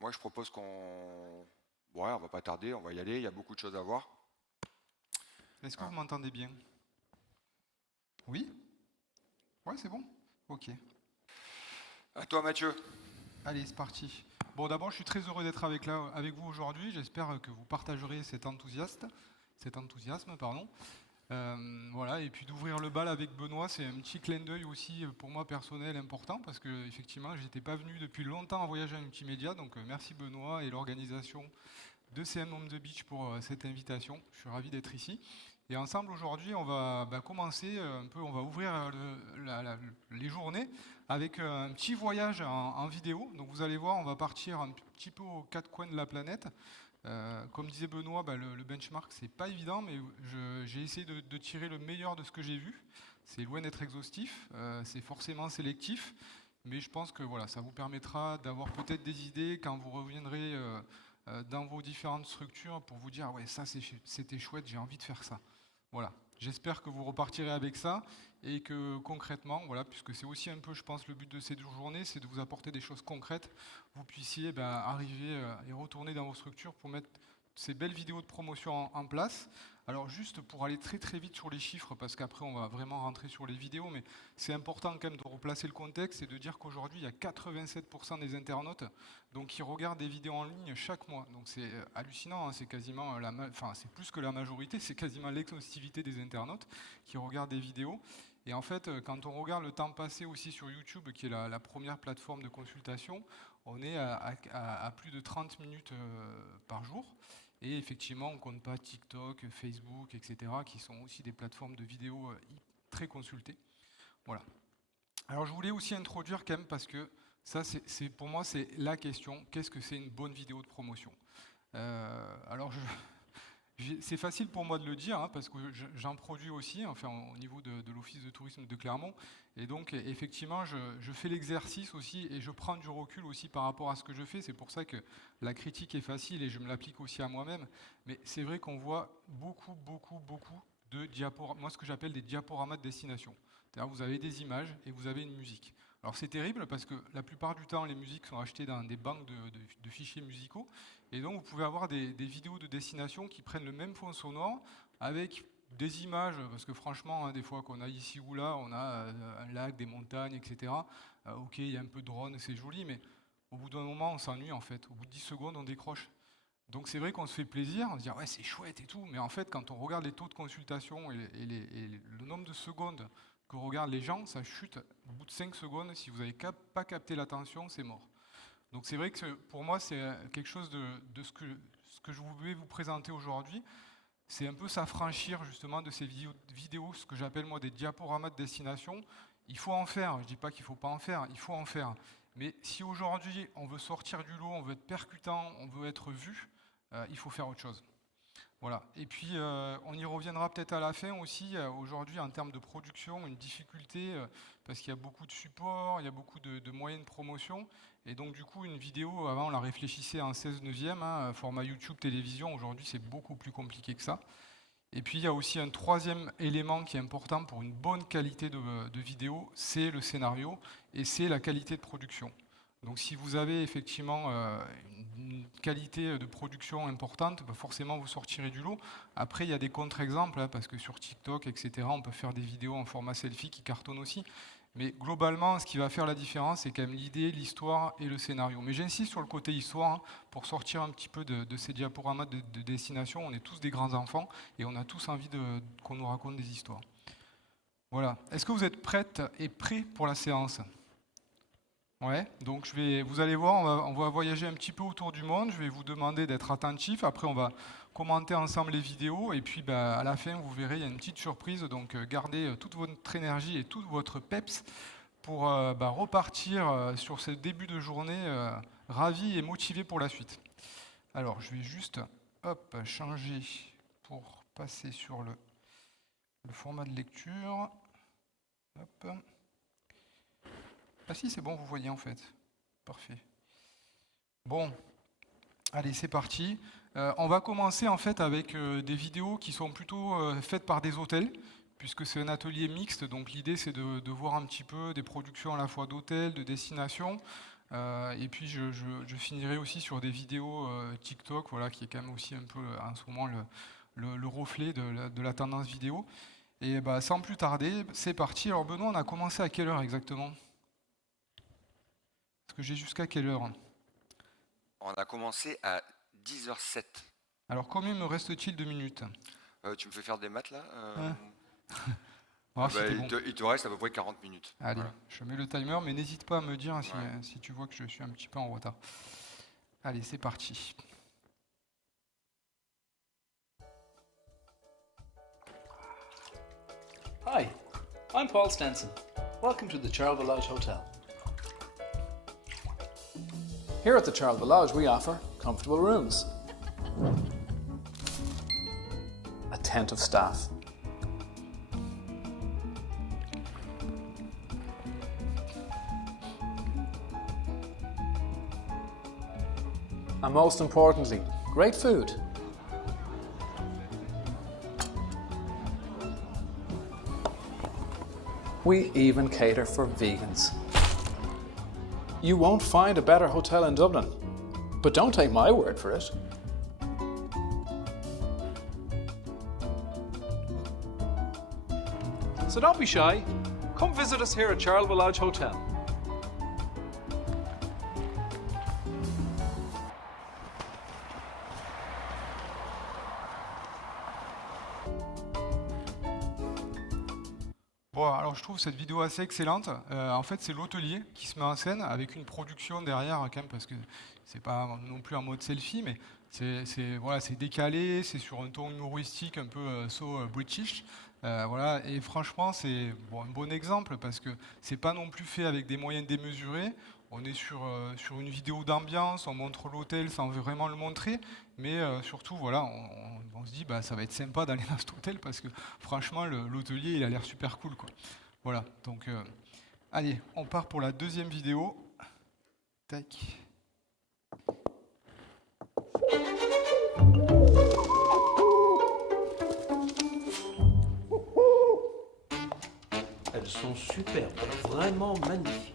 moi je propose qu'on... Ouais, on va pas tarder, on va y aller, il y a beaucoup de choses à voir. Est-ce que Ah. vous m'entendez bien? Oui? Ouais, c'est bon? Ok. À toi Mathieu. Allez, c'est parti. Bon, d'abord, je suis très heureux d'être avec vous aujourd'hui. J'espère que vous partagerez cet enthousiasme, pardon. Voilà, et puis d'ouvrir le bal avec Benoît, c'est un petit clin d'œil aussi pour moi personnel important parce que effectivement, j'étais pas venu depuis longtemps en voyage en multimédia. Donc, merci Benoît et l'organisation de CM Home the Beach pour cette invitation. Je suis ravi d'être ici. Et ensemble aujourd'hui, on va commencer un peu, on va ouvrir les journées avec un petit voyage en vidéo. Donc vous allez voir, on va partir un petit peu aux quatre coins de la planète. Comme disait Benoît, le benchmark c'est pas évident, mais j'ai essayé de tirer le meilleur de ce que j'ai vu. C'est loin d'être exhaustif, c'est forcément sélectif, mais je pense que voilà, ça vous permettra d'avoir peut-être des idées quand vous reviendrez dans vos différentes structures pour vous dire ah ouais ça c'était chouette, j'ai envie de faire ça. Voilà. J'espère que vous repartirez avec ça et que concrètement, voilà, puisque c'est aussi un peu, je pense, le but de ces 2 journées, c'est de vous apporter des choses concrètes, vous puissiez arriver et retourner dans vos structures pour mettre ces belles vidéos de promotion en place. Alors juste pour aller très très vite sur les chiffres, parce qu'après on va vraiment rentrer sur les vidéos, mais c'est important quand même de replacer le contexte et de dire qu'aujourd'hui il y a 87% des internautes donc, qui regardent des vidéos en ligne chaque mois. Donc c'est hallucinant, hein, c'est quasiment enfin c'est plus que la majorité, c'est quasiment l'exhaustivité des internautes qui regardent des vidéos. Et en fait, quand on regarde le temps passé aussi sur YouTube, qui est la première plateforme de consultation, on est à plus de 30 minutes par jour. Et effectivement, on ne compte pas TikTok, Facebook, etc., qui sont aussi des plateformes de vidéos très consultées. Voilà. Alors je voulais aussi introduire quand même, parce que ça, pour moi, c'est la question, qu'est-ce que c'est une bonne vidéo de promotion? Alors c'est facile pour moi de le dire, hein, parce que j'en produis aussi, enfin au niveau de l'Office de tourisme de Clermont. Et donc effectivement, je fais l'exercice aussi et je prends du recul aussi par rapport à ce que je fais. C'est pour ça que la critique est facile et je me l'applique aussi à moi-même. Mais c'est vrai qu'on voit beaucoup, beaucoup, beaucoup de diaporamas, moi ce que j'appelle des diaporamas de destination. C'est-à-dire vous avez des images et vous avez une musique. Alors c'est terrible parce que la plupart du temps, les musiques sont achetées dans des banques de fichiers musicaux. Et donc vous pouvez avoir des vidéos de destination qui prennent le même fond sonore avec des images, parce que franchement, hein, des fois qu'on a ici ou là, on a un lac, des montagnes, etc. Ok, il y a un peu de drone, c'est joli, mais au bout d'un moment, on s'ennuie en fait. Au bout de 10 secondes, on décroche. Donc c'est vrai qu'on se fait plaisir, on se dit ouais c'est chouette et tout, mais en fait quand on regarde les taux de consultation et le nombre de secondes que regardent les gens, ça chute au bout de 5 secondes. Si vous n'avez pas capté l'attention, c'est mort. Donc c'est vrai que pour moi, c'est quelque chose de ce que je voulais vous présenter aujourd'hui. C'est un peu s'affranchir justement de ces vidéos, ce que j'appelle moi des diaporamas de destination. Il faut en faire, je ne dis pas qu'il ne faut pas en faire, il faut en faire. Mais si aujourd'hui on veut sortir du lot, on veut être percutant, on veut être vu, il faut faire autre chose. Voilà. Et puis, on y reviendra peut-être à la fin aussi. Aujourd'hui, en termes de production, une difficulté, parce qu'il y a beaucoup de supports, il y a beaucoup de moyens de promotion. Et donc, du coup, une vidéo, avant, on la réfléchissait en 16/9, hein, format YouTube, télévision. Aujourd'hui, c'est beaucoup plus compliqué que ça. Et puis, il y a aussi un troisième élément qui est important pour une bonne qualité de vidéo, c'est le scénario et c'est la qualité de production. Donc si vous avez effectivement une qualité de production importante, forcément vous sortirez du lot. Après, il y a des contre-exemples, hein, parce que sur TikTok, etc., on peut faire des vidéos en format selfie qui cartonnent aussi. Mais globalement, ce qui va faire la différence, c'est quand même l'idée, l'histoire et le scénario. Mais j'insiste sur le côté histoire, hein, pour sortir un petit peu de ces diaporamas de destination. On est tous des grands enfants et on a tous envie qu'on nous raconte des histoires. Voilà. Est-ce que vous êtes prêtes et prêts pour la séance? Ouais, donc vous allez voir, on va voyager un petit peu autour du monde. Je vais vous demander d'être attentif. Après, on va commenter ensemble les vidéos. Et puis, à la fin, vous verrez, il y a une petite surprise. Donc, gardez toute votre énergie et tout votre peps pour repartir sur ce début de journée ravi et motivé pour la suite. Alors, je vais juste changer pour passer sur le format de lecture. Hop. Ah si, c'est bon, vous voyez en fait. Parfait. Bon, allez, c'est parti. On va commencer en fait avec des vidéos qui sont plutôt faites par des hôtels, puisque c'est un atelier mixte. Donc l'idée, c'est de voir un petit peu des productions à la fois d'hôtels, de destinations. Et puis je finirai aussi sur des vidéos TikTok, voilà, qui est quand même aussi un peu en ce moment le reflet de la tendance vidéo. Et bah, sans plus tarder, c'est parti. Alors Benoît, on a commencé à quelle heure exactement? Parce que j'ai jusqu'à quelle heure? On a commencé à 10h07. Alors combien me reste-t-il de minutes? Tu me fais faire des maths là Hein. On va voir si t'es bon. Il te reste à peu près 40 minutes. Allez, Voilà. je mets le timer, mais n'hésite pas à me dire si, Ouais. si tu vois que je suis un petit peu en retard. Allez, c'est parti. Hi, I'm Paul Stenson. Welcome to the Charleville Lodge Hotel. Here at the Charleville Lodge, we offer comfortable rooms, attentive staff, and most importantly, great food. We even cater for vegans. You won't find a better hotel in Dublin, but don't take my word for it. So don't be shy. Come visit us here at Charleville Lodge Hotel. Bon, alors je trouve cette vidéo assez excellente. En fait, c'est l'hôtelier qui se met en scène avec une production derrière, quand même, parce que c'est pas non plus en mode selfie, mais voilà, c'est décalé, c'est sur un ton humoristique un peu British. Voilà, et franchement, c'est bon, un bon exemple parce que c'est pas non plus fait avec des moyens démesurés. On est sur une vidéo d'ambiance, on montre l'hôtel sans vraiment le montrer, mais surtout, voilà, on se dit, bah, ça va être sympa d'aller dans cet hôtel parce que franchement, l'hôtelier, il a l'air super cool, quoi. Voilà, donc, allez, on part pour la deuxième vidéo. Tac. Elles sont superbes, vraiment magnifiques.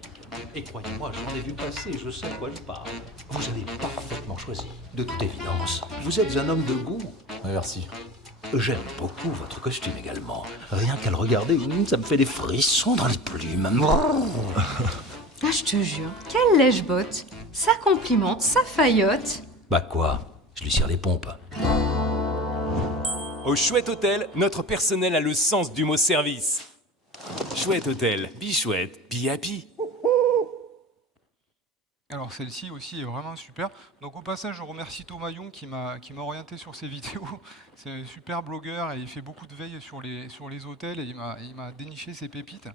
Et croyez-moi, j'en ai vu passer, je sais de quoi je parle. Vous avez parfaitement choisi, de toute évidence. Vous êtes un homme de goût. Merci. J'aime beaucoup votre costume également. Rien qu'à le regarder, ça me fait des frissons dans les plumes. Ah, je te jure, quelle lèche-botte. Ça complimente, ça faillote. Bah quoi? Je lui cire les pompes. Au Chouette Hôtel, notre personnel a le sens du mot service. Chouette Hôtel, be chouette, be happy. Alors celle-ci aussi est vraiment super. Donc au passage, je remercie Thomas Young qui m'a orienté sur ces vidéos. C'est un super blogueur et il fait beaucoup de veille sur les hôtels et il m'a déniché ces pépites.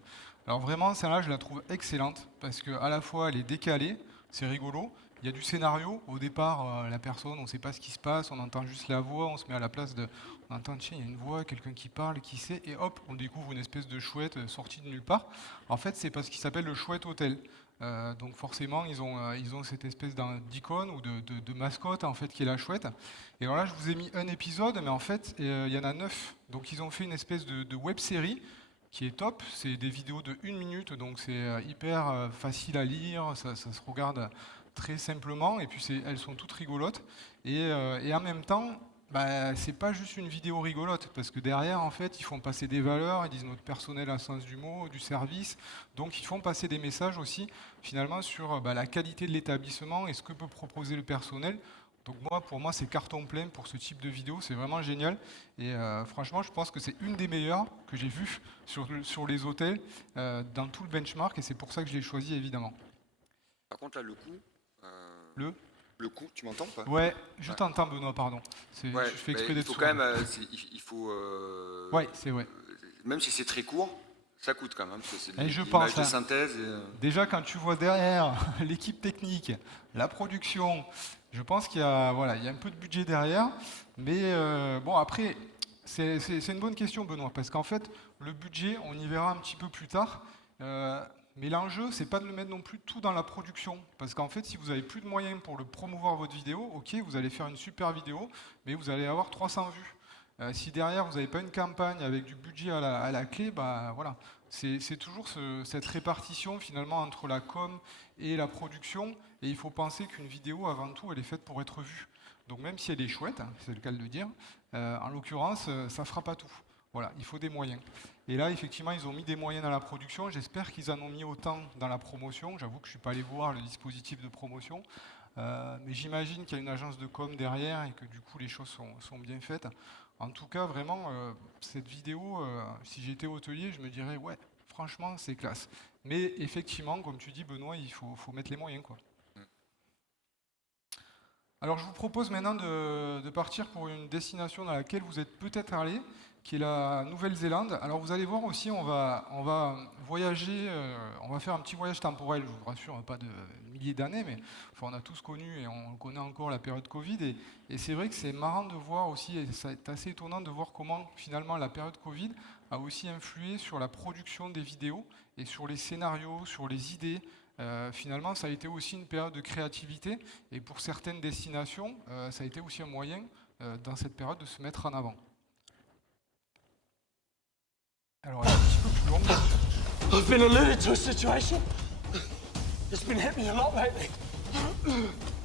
Alors vraiment, celle-là, je la trouve excellente parce qu'à la fois, elle est décalée, c'est rigolo. Il y a du scénario. Au départ, la personne, on ne sait pas ce qui se passe, on entend juste la voix, on se met à la place de... On entend, tiens, il y a une voix, quelqu'un qui parle, qui sait, et hop, on découvre une espèce de chouette sortie de nulle part. En fait, c'est parce qu'il s'appelle le Chouette Hôtel. Donc forcément, ils ont cette espèce d'icône ou de mascotte en fait qui est la chouette. Et alors là, je vous ai mis un épisode, mais en fait, il y en a 9. Donc ils ont fait une espèce de web-série qui est top. C'est des vidéos de 1 minute, donc c'est hyper facile à lire, ça se regarde très simplement, et puis elles sont toutes rigolotes. Et en même temps, bah, c'est pas juste une vidéo rigolote, parce que derrière, en fait, ils font passer des valeurs, ils disent notre personnel a le sens du mot, du service, donc ils font passer des messages aussi, finalement, sur la qualité de l'établissement et ce que peut proposer le personnel. Donc pour moi, c'est carton plein pour ce type de vidéo, c'est vraiment génial. Et franchement, je pense que c'est une des meilleures que j'ai vues sur les hôtels, dans tout le benchmark, et c'est pour ça que je l'ai choisi, évidemment. Par contre, là, le coup. Le coup, tu m'entends ou pas? Ouais, je t'entends, Benoît, pardon. Ouais, je fais exprès il d'être faut sourd. quand même. Il faut. Ouais, c'est vrai. Même si c'est très court, ça coûte quand même. Parce que c'est Et je l'image pense, de hein. synthèse. Déjà, quand tu vois derrière l'équipe technique, la production, je pense qu'il y a, voilà, il y a un peu de budget derrière. Mais bon, après, c'est une bonne question, Benoît, parce qu'en fait, le budget, on y verra un petit peu plus tard. Mais l'enjeu, c'est pas de le mettre non plus tout dans la production. Parce qu'en fait, si vous avez plus de moyens pour le promouvoir votre vidéo, ok, vous allez faire une super vidéo, mais vous allez avoir 300 vues. Si derrière vous n'avez pas une campagne avec du budget à la clé, bah voilà, c'est toujours cette répartition finalement entre la com et la production. Et il faut penser qu'une vidéo, avant tout, elle est faite pour être vue. Donc même si elle est chouette, hein, c'est le cas de le dire, en l'occurrence, ça ne fera pas tout. Voilà, il faut des moyens. Et là, effectivement, ils ont mis des moyens dans la production. J'espère qu'ils en ont mis autant dans la promotion. J'avoue que je ne suis pas allé voir le dispositif de promotion. Mais j'imagine qu'il y a une agence de com derrière et que du coup, les choses sont bien faites. En tout cas, vraiment, cette vidéo, si j'étais hôtelier, je me dirais, ouais, franchement, c'est classe. Mais effectivement, comme tu dis, Benoît, il faut mettre les moyens, quoi. Alors, je vous propose maintenant de partir pour une destination dans laquelle vous êtes peut-être allé, qui est la Nouvelle-Zélande. Alors vous allez voir aussi, on va voyager, on va faire un petit voyage temporel, je vous rassure, pas de milliers d'années, mais enfin, on a tous connu et on connaît encore la période Covid. Et c'est vrai que c'est marrant de voir aussi, et c'est assez étonnant de voir comment finalement la période Covid a aussi influé sur la production des vidéos et sur les scénarios, sur les idées. Finalement, ça a été aussi une période de créativité et pour certaines destinations, ça a été aussi un moyen dans cette période de se mettre en avant. Alors, elle est un petit peu plus longue. I've been alluded to a situation that's been happening a lot lately.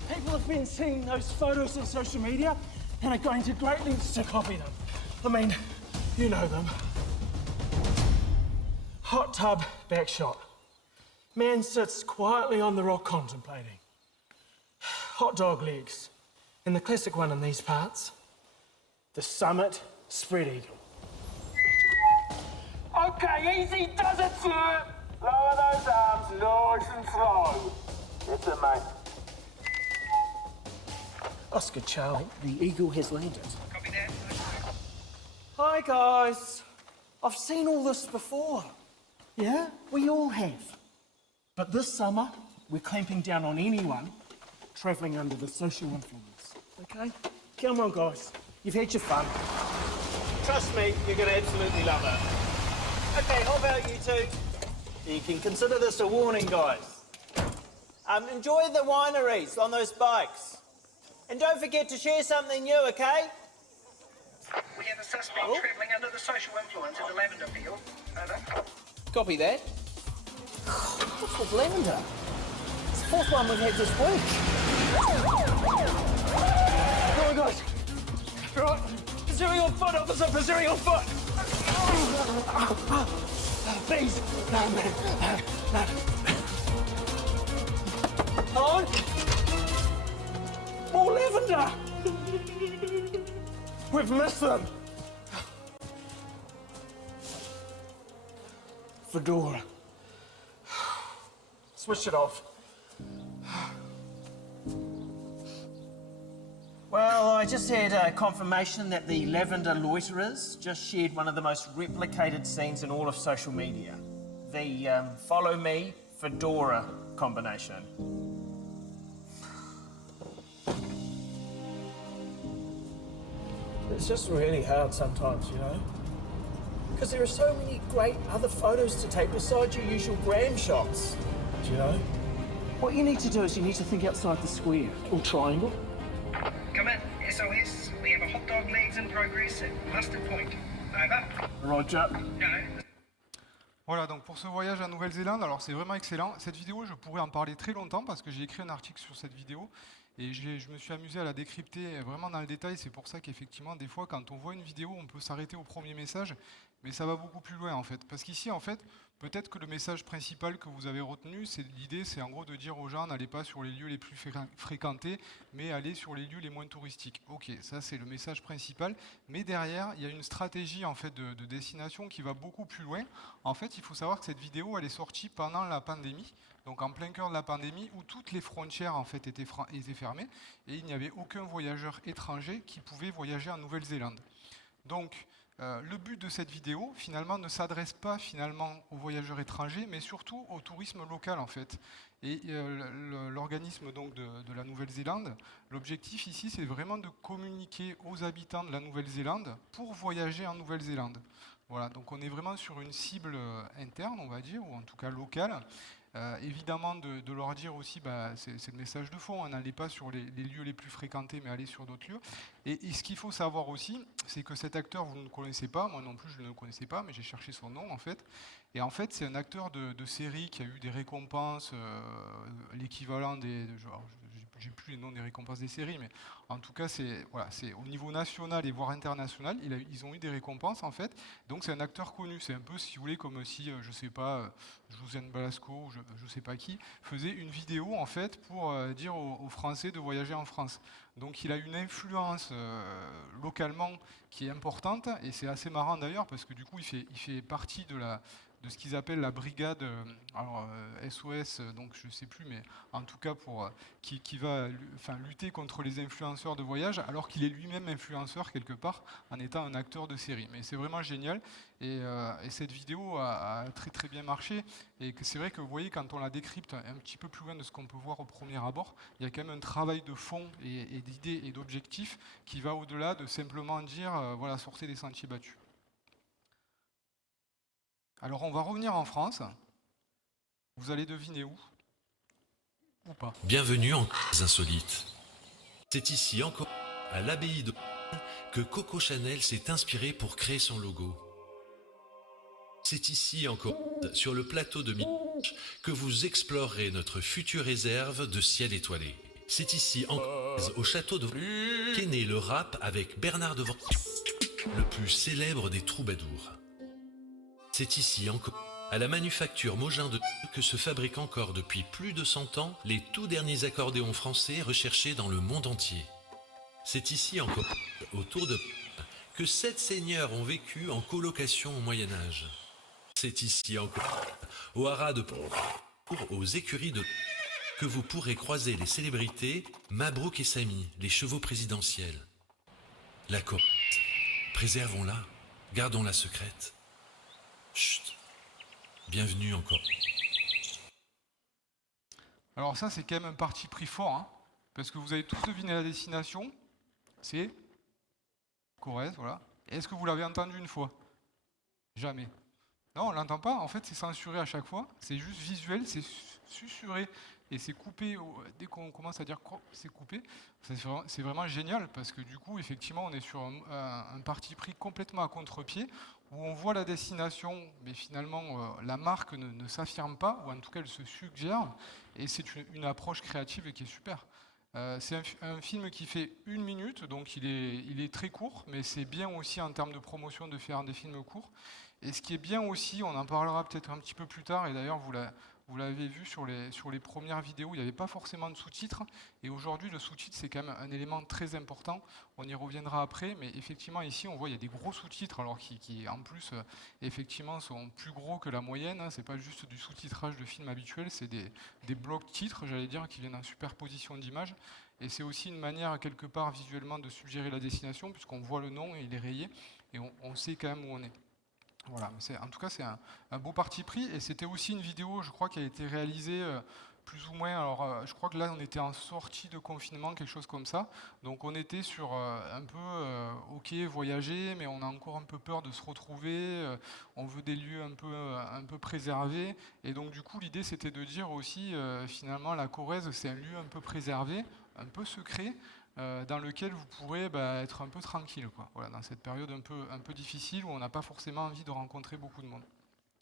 People have been seeing those photos on social media and are going to great lengths to copy them. I mean, you know them. Hot tub back shot. Man sits quietly on the rock contemplating. Hot dog legs. And the classic one in these parts, the summit spread eagle. Okay, easy does it, sir. Lower those arms nice and slow. That's it, mate. Oscar Charlie, the eagle has landed. Copy that. Hi, guys. I've seen all this before. Yeah, we all have. But this summer, we're clamping down on anyone travelling under the social influence. Okay? Come on, guys. You've had your fun. Trust me, you're going to absolutely love it. Okay, how about you two? You can consider this a warning, guys. Enjoy the wineries on those bikes. And don't forget to share something new, okay? We have a suspect travelling under the social influence in the lavender field. Over. Copy that. What's with lavender? It's the fourth one we've had this week. Come on, guys. Right. Pursuing on foot, officer, pursuing on foot. Please. On. More lavender. We've missed them. Fedora. Switch it off. Well, I just had confirmation that the Lavender Loiterers just shared one of the most replicated scenes in all of social media. The follow me, fedora combination. It's just really hard sometimes, you know? Because there are so many great other photos to take besides your usual gram shots, do you know? What you need to do is you need to think outside the square, or triangle. Come in, SOS. We have a hot dog legs in progress at Mustard Point. Over. Roger. No. Voilà, donc pour ce voyage à Nouvelle-Zélande, alors c'est vraiment excellent. Cette vidéo, je pourrais en parler très longtemps parce que j'ai écrit un article sur cette vidéo et je me suis amusé à la décrypter vraiment dans le détail. C'est pour ça qu'effectivement, des fois, quand on voit une vidéo, on peut s'arrêter au premier message, mais ça va beaucoup plus loin en fait. Parce qu'ici, en fait, peut-être que le message principal que vous avez retenu, l'idée, c'est en gros de dire aux gens, n'allez pas sur les lieux les plus fréquentés, mais allez sur les lieux les moins touristiques. Ok, ça c'est le message principal, mais derrière, il y a une stratégie en fait de destination qui va beaucoup plus loin. En fait, il faut savoir que cette vidéo, elle est sortie pendant la pandémie, donc en plein cœur de la pandémie, où toutes les frontières en fait étaient fermées, et il n'y avait aucun voyageur étranger qui pouvait voyager en Nouvelle-Zélande. Donc, le but de cette vidéo, finalement, ne s'adresse pas finalement aux voyageurs étrangers, mais surtout au tourisme local, en fait. Et l'organisme donc de la Nouvelle-Zélande, l'objectif ici, c'est vraiment de communiquer aux habitants de la Nouvelle-Zélande pour voyager en Nouvelle-Zélande. Voilà, donc on est vraiment sur une cible interne, on va dire, ou en tout cas locale. Évidemment, de leur dire aussi, c'est le message de fond, n'allez pas sur les lieux les plus fréquentés, mais allez sur d'autres lieux. Et ce qu'il faut savoir aussi, c'est que cet acteur, vous ne le connaissez pas, moi non plus je ne le connaissais pas, mais j'ai cherché son nom en fait. Et en fait, c'est un acteur de série qui a eu des récompenses, l'équivalent des... j'ai plus les noms des récompenses des séries, mais en tout cas, c'est au niveau national et voire international, ils ont eu des récompenses en fait. Donc c'est un acteur connu. C'est un peu, si vous voulez, comme si, je sais pas, Josiane Balasco ou je sais pas qui faisait une vidéo en fait pour dire aux Français de voyager en France. Donc il a une influence localement qui est importante et c'est assez marrant d'ailleurs parce que du coup il fait partie de ce qu'ils appellent la brigade, SOS, donc je ne sais plus, mais en tout cas qui va lutter contre les influenceurs de voyage, alors qu'il est lui-même influenceur quelque part en étant un acteur de série. Mais c'est vraiment génial et cette vidéo a très très bien marché et c'est vrai que vous voyez quand on la décrypte un petit peu plus loin de ce qu'on peut voir au premier abord, il y a quand même un travail de fond et d'idées et d'objectifs qui va au-delà de simplement dire voilà, sortez des sentiers battus. Alors on va revenir en France. Vous allez deviner où? Ou pas? Bienvenue en Insolites. C'est ici encore à l'abbaye de que Coco Chanel s'est inspiré pour créer son logo. C'est ici encore sur le plateau de Miche que vous explorerez notre future réserve de ciel étoilé. C'est ici encore au château de qu'est né le rap avec Bernard Devant, le plus célèbre des troubadours. C'est ici encore, à la manufacture Mogin de que se fabriquent encore depuis plus de 100 ans les tout derniers accordéons français recherchés dans le monde entier. C'est ici encore, autour de que 7 seigneurs ont vécu en colocation au Moyen-Âge. C'est ici encore, au haras de aux écuries de que vous pourrez croiser les célébrités Mabrouk et Samy, les chevaux présidentiels. La Corrèze, préservons-la, gardons-la secrète. Chut, bienvenue encore. Alors ça, c'est quand même un parti pris fort, hein, parce que vous avez tous deviné la destination, c'est Corrèze, voilà. Est-ce que vous l'avez entendu une fois? Jamais. Non, on ne l'entend pas, en fait c'est censuré à chaque fois, c'est juste visuel, c'est susurré, et c'est coupé, dès qu'on commence à dire c'est coupé, c'est vraiment génial, parce que du coup, effectivement, on est sur un parti pris complètement à contre-pied, où on voit la destination, mais finalement la marque ne s'affirme pas, ou en tout cas elle se suggère, et c'est une approche créative qui est super. C'est un film qui fait 1 minute, donc il est très court, mais c'est bien aussi en termes de promotion de faire des films courts. Et ce qui est bien aussi, on en parlera peut-être un petit peu plus tard, et d'ailleurs vous l'avez vu sur les premières vidéos, il n'y avait pas forcément de sous-titres, et aujourd'hui le sous-titre c'est quand même un élément très important, on y reviendra après, mais effectivement ici on voit il y a des gros sous-titres, alors qui en plus effectivement sont plus gros que la moyenne, hein, c'est pas juste du sous-titrage de films habituels, c'est des blocs titres, j'allais dire, qui viennent en superposition d'images, et c'est aussi une manière quelque part visuellement de suggérer la destination, puisqu'on voit le nom et il est rayé, et on sait quand même où on est. Voilà, en tout cas c'est un beau parti pris et c'était aussi une vidéo je crois qui a été réalisée plus ou moins, alors je crois que là on était en sortie de confinement, quelque chose comme ça, donc on était sur un peu ok voyager mais on a encore un peu peur de se retrouver, on veut des lieux un peu préservés et donc du coup l'idée c'était de dire aussi finalement la Corrèze c'est un lieu un peu préservé, un peu secret, dans lequel vous pourrez être un peu tranquille, quoi. Voilà, dans cette période un peu difficile où on n'a pas forcément envie de rencontrer beaucoup de monde.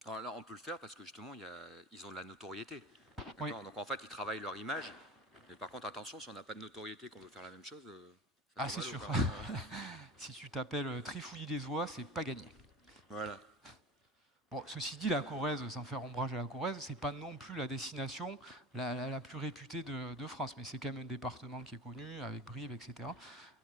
Alors là, on peut le faire parce que justement, ils ont de la notoriété. Oui. Donc en fait, ils travaillent leur image. Mais par contre, attention, si on n'a pas de notoriété, qu'on veut faire la même chose, ah, c'est sûr. Si tu t'appelles Trifouillis les Oies, c'est pas gagné. Voilà. Bon, ceci dit, la Corrèze, sans faire ombrage à la Corrèze, c'est pas non plus la destination la plus réputée de France, mais c'est quand même un département qui est connu, avec Brive, etc.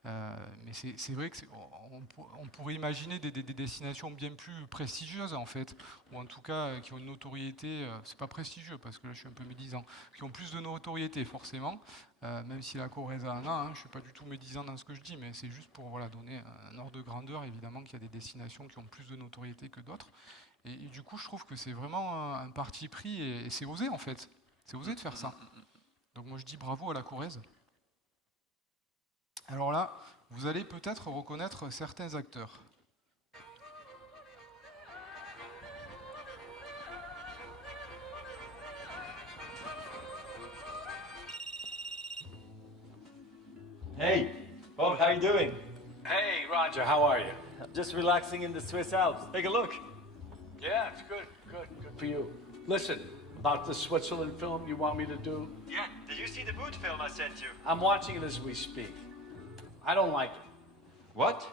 Mais c'est vrai qu'on pourrait imaginer des destinations bien plus prestigieuses, en fait, ou en tout cas qui ont une notoriété, c'est pas prestigieux, parce que là je suis un peu médisant, qui ont plus de notoriété, forcément, même si la Corrèze en a, hein, je suis pas du tout médisant dans ce que je dis, mais c'est juste pour donner un ordre de grandeur, évidemment qu'il y a des destinations qui ont plus de notoriété que d'autres. Et du coup, je trouve que c'est vraiment un parti pris et c'est osé en fait. C'est osé de faire ça. Donc moi je dis bravo à la Corrèze. Alors là, vous allez peut-être reconnaître certains acteurs. Hey, Bob, how you doing? Hey, Roger, how are you? Just relaxing in the Swiss Alps. Take a look. Yeah, it's good for you. Listen, about the Switzerland film you want me to do, Yeah, did you see the boot film I sent you? I'm watching it as we speak. I don't like it. What?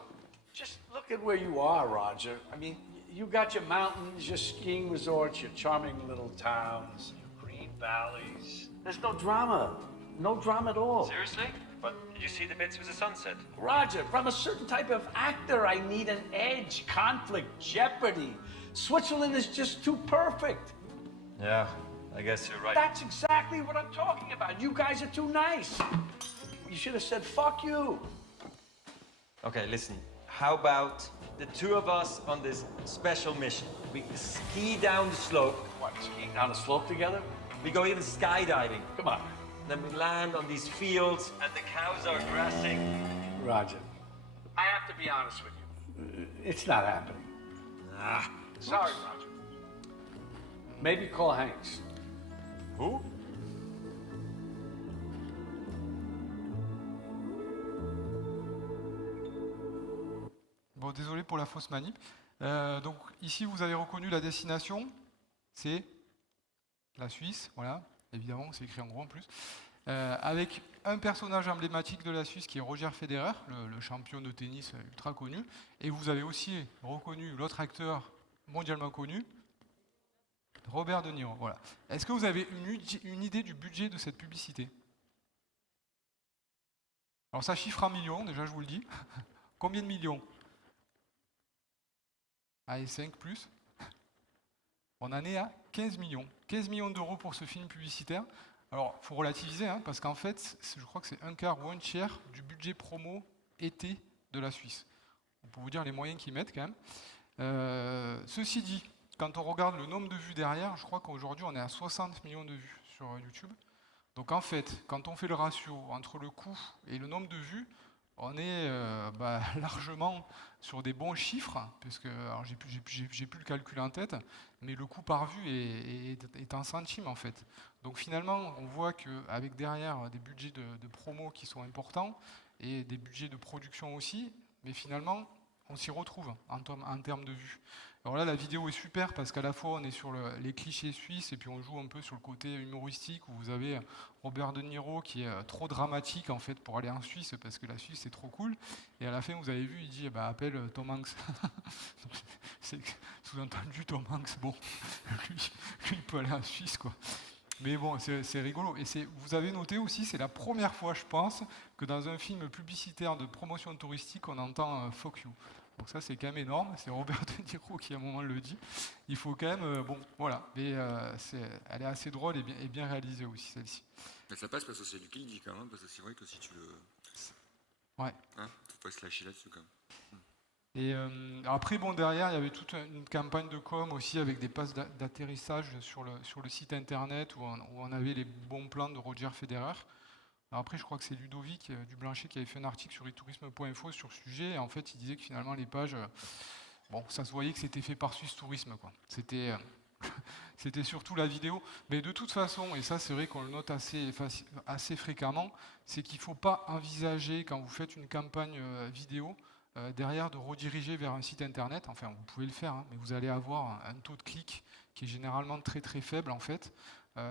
Just look at where you are, Roger. I mean, you got your mountains, your skiing resorts, your charming little towns, your green valleys. There's no drama. No drama at all. Seriously? But did you see the bits with the sunset? Roger, from a certain type of actor, I need an edge, conflict, jeopardy. Switzerland is just too perfect. Yeah, I guess you're right. That's exactly what I'm talking about. You guys are too nice. You should have said, fuck you. Okay, listen. How about the two of us on this special mission? We ski down the slope. What, skiing down the slope together? We go even skydiving. Come on. Then we land on these fields and the cows are grassing. Roger, I have to be honest with you. It's not happening. Ah, Sorry, Roger. Maybe call Hanks. who? Bon, désolé pour la fausse manip. Donc ici, vous avez reconnu la destination, c'est la Suisse, voilà, évidemment, c'est écrit en gros en plus. Avec un personnage emblématique de la Suisse qui est Roger Federer, le champion de tennis ultra connu. Et vous avez aussi reconnu l'autre acteur mondialement connu, Robert De Niro. Voilà. Est-ce que vous avez une idée du budget de cette publicité? Alors ça chiffre en millions, déjà je vous le dis. Combien de millions? Allez, 5 plus. On en est à 15 millions. 15 millions d'euros pour ce film publicitaire. Alors, il faut relativiser, hein, parce qu'en fait, je crois que c'est un quart ou un tiers du budget promo été de la Suisse. On peut vous dire les moyens qu'ils mettent quand même. Ceci dit, quand on regarde le nombre de vues derrière, je crois qu'aujourd'hui, on est à 60 millions de vues sur YouTube. Donc en fait, quand on fait le ratio entre le coût et le nombre de vues, on est largement sur des bons chiffres, puisque alors j'ai plus le calcul en tête, mais le coût par vue est en centimes en fait. Donc finalement, on voit qu'avec derrière des budgets de promo qui sont importants et des budgets de production aussi, mais finalement, on s'y retrouve en termes de vues. Alors là, la vidéo est super parce qu'à la fois, on est sur les clichés suisses et puis on joue un peu sur le côté humoristique où vous avez Robert De Niro qui est trop dramatique en fait pour aller en Suisse parce que la Suisse c'est trop cool. Et à la fin, vous avez vu, il dit appelle Tom Hanks. C'est sous-entendu Tom Hanks. Bon, lui, il peut aller en Suisse quoi. Mais bon, c'est rigolo. Et vous avez noté aussi, c'est la première fois, je pense, que dans un film publicitaire de promotion touristique, on entend Fuck you. Donc ça, c'est quand même énorme. C'est Robert De Niro qui, à un moment, le dit. Il faut quand même... bon, voilà. Mais elle est assez drôle et bien réalisée aussi, celle-ci. Mais ça passe parce que c'est lui qui le dit quand même, parce que c'est vrai que si tu le... Ouais. Hein, faut pas se lâcher là-dessus quand même. Et après, bon, derrière, il y avait toute une campagne de com aussi avec des passes d'atterrissage sur le site internet où on avait les bons plans de Roger Federer. Alors après, je crois que c'est Ludovic Dublanchet qui avait fait un article sur itourisme.info sur ce sujet. Et en fait, il disait que finalement, les pages, bon, ça se voyait que c'était fait par Suisse Tourisme, quoi. C'était surtout la vidéo. Mais de toute façon, et ça, c'est vrai qu'on le note assez fréquemment, c'est qu'il ne faut pas envisager, quand vous faites une campagne vidéo, derrière de rediriger vers un site internet, enfin vous pouvez le faire, hein, mais vous allez avoir un taux de clic qui est généralement très très faible en fait.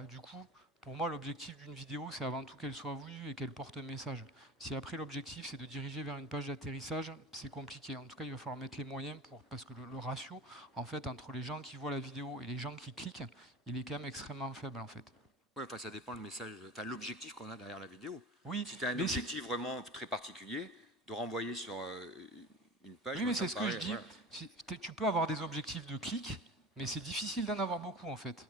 Du coup, pour moi l'objectif d'une vidéo c'est avant tout qu'elle soit vue et qu'elle porte un message. Si après l'objectif c'est de diriger vers une page d'atterrissage, c'est compliqué. En tout cas il va falloir mettre les moyens parce que le ratio en fait entre les gens qui voient la vidéo et les gens qui cliquent, il est quand même extrêmement faible en fait. Oui, enfin ça dépend le message, enfin l'objectif qu'on a derrière la vidéo. Oui, si tu as un objectif vraiment très particulier, de renvoyer sur une page. Oui, mais c'est ce que je dis. Voilà. Tu peux avoir des objectifs de clic, mais c'est difficile d'en avoir beaucoup en fait.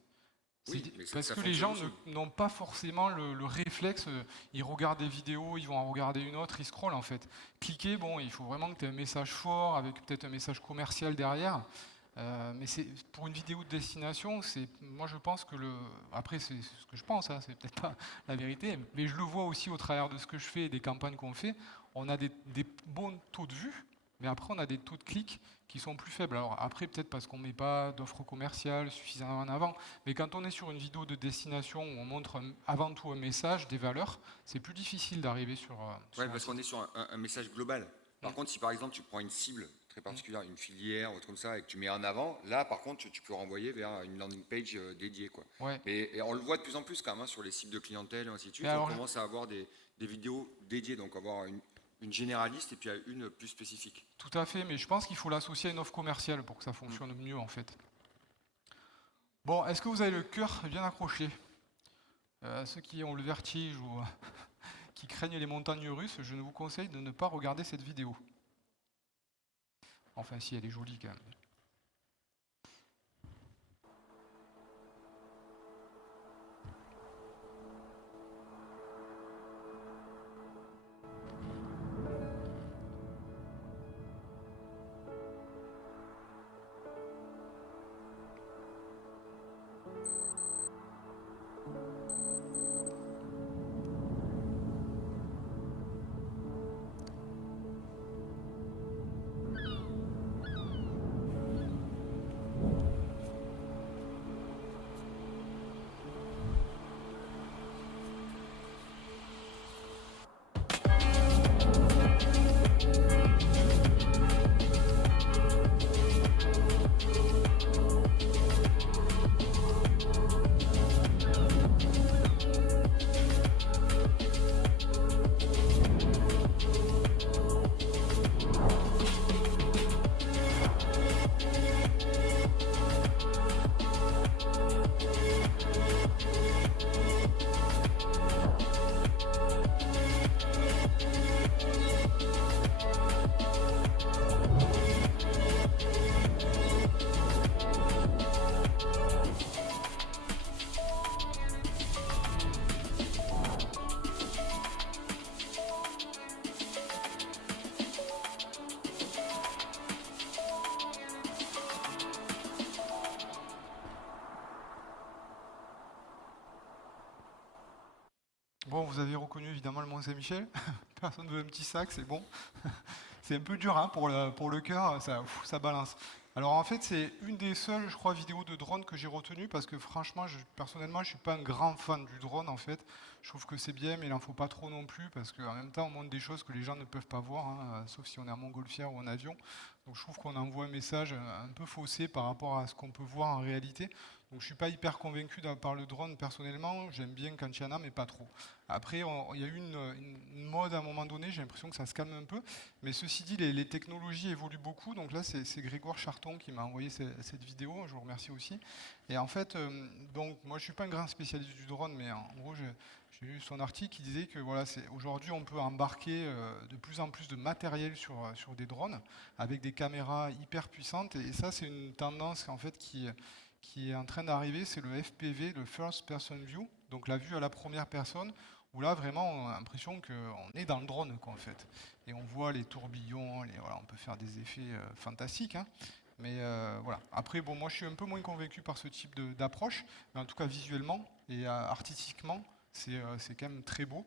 Oui, parce que les gens n'ont pas forcément le réflexe, ils regardent des vidéos, ils vont en regarder une autre, ils scrollent en fait. Cliquer, bon, il faut vraiment que tu aies un message fort, avec peut-être un message commercial derrière. Mais pour une vidéo de destination, moi je pense que après c'est ce que je pense, hein, c'est peut-être pas la vérité, mais je le vois aussi au travers de ce que je fais et des campagnes qu'on fait, on a des bons taux de vues, Mais après, on a des taux de clics qui sont plus faibles. Alors après, peut-être parce qu'on ne met pas d'offres commerciales suffisamment en avant, mais quand on est sur une vidéo de destination où on montre avant tout un message, des valeurs, c'est plus difficile d'arriver sur... Ouais, parce qu'on est sur un message global. Par contre, si par exemple tu prends une cible très particulière, une filière, ou autre comme ça, et que tu mets en avant, là par contre tu peux renvoyer vers une landing page dédiée, quoi. Ouais. Et on le voit de plus en plus quand même, hein, sur les cibles de clientèle et ainsi de suite. Mais alors, on commence à avoir des vidéos dédiées, donc avoir une généraliste et puis une plus spécifique. Tout à fait, mais je pense qu'il faut l'associer à une offre commerciale pour que ça fonctionne mieux en fait. Bon, est-ce que vous avez le cœur bien accroché? Ceux qui ont le vertige ou qui craignent les montagnes russes, je ne vous conseille de ne pas regarder cette vidéo. Enfin si, elle est jolie quand même. Bon, vous avez reconnu évidemment le Mont-Saint-Michel. Personne ne veut un petit sac, c'est bon. C'est un peu dur hein, pour le cœur, ça balance. Alors en fait, c'est une des seules, je crois, vidéos de drone que j'ai retenues parce que franchement, personnellement, je ne suis pas un grand fan du drone en fait. Je trouve que c'est bien, mais il n'en faut pas trop non plus parce qu'en même temps, on montre des choses que les gens ne peuvent pas voir, hein, sauf si on est en montgolfière ou en avion. Donc je trouve qu'on envoie un message un peu faussé par rapport à ce qu'on peut voir en réalité. Donc je ne suis pas hyper convaincu par le drone personnellement, j'aime bien quand il y en a, mais pas trop. Après, il y a eu une mode à un moment donné, j'ai l'impression que ça se calme un peu. Mais ceci dit, les technologies évoluent beaucoup. Donc là, c'est Grégoire Charton qui m'a envoyé cette vidéo, je vous remercie aussi. Et en fait, donc, moi je ne suis pas un grand spécialiste du drone, mais en gros, j'ai lu son article qui disait que voilà, aujourd'hui on peut embarquer de plus en plus de matériel sur des drones avec des caméras hyper puissantes. Et ça, c'est une tendance en fait qui est en train d'arriver, c'est le FPV, le First Person View, donc la vue à la première personne, où là vraiment on a l'impression qu'on est dans le drone quoi, en fait. Et on voit les tourbillons, voilà, on peut faire des effets fantastiques. Hein. Mais voilà. Après, bon, moi je suis un peu moins convaincu par ce type d'approche, mais en tout cas visuellement et artistiquement, c'est quand même très beau.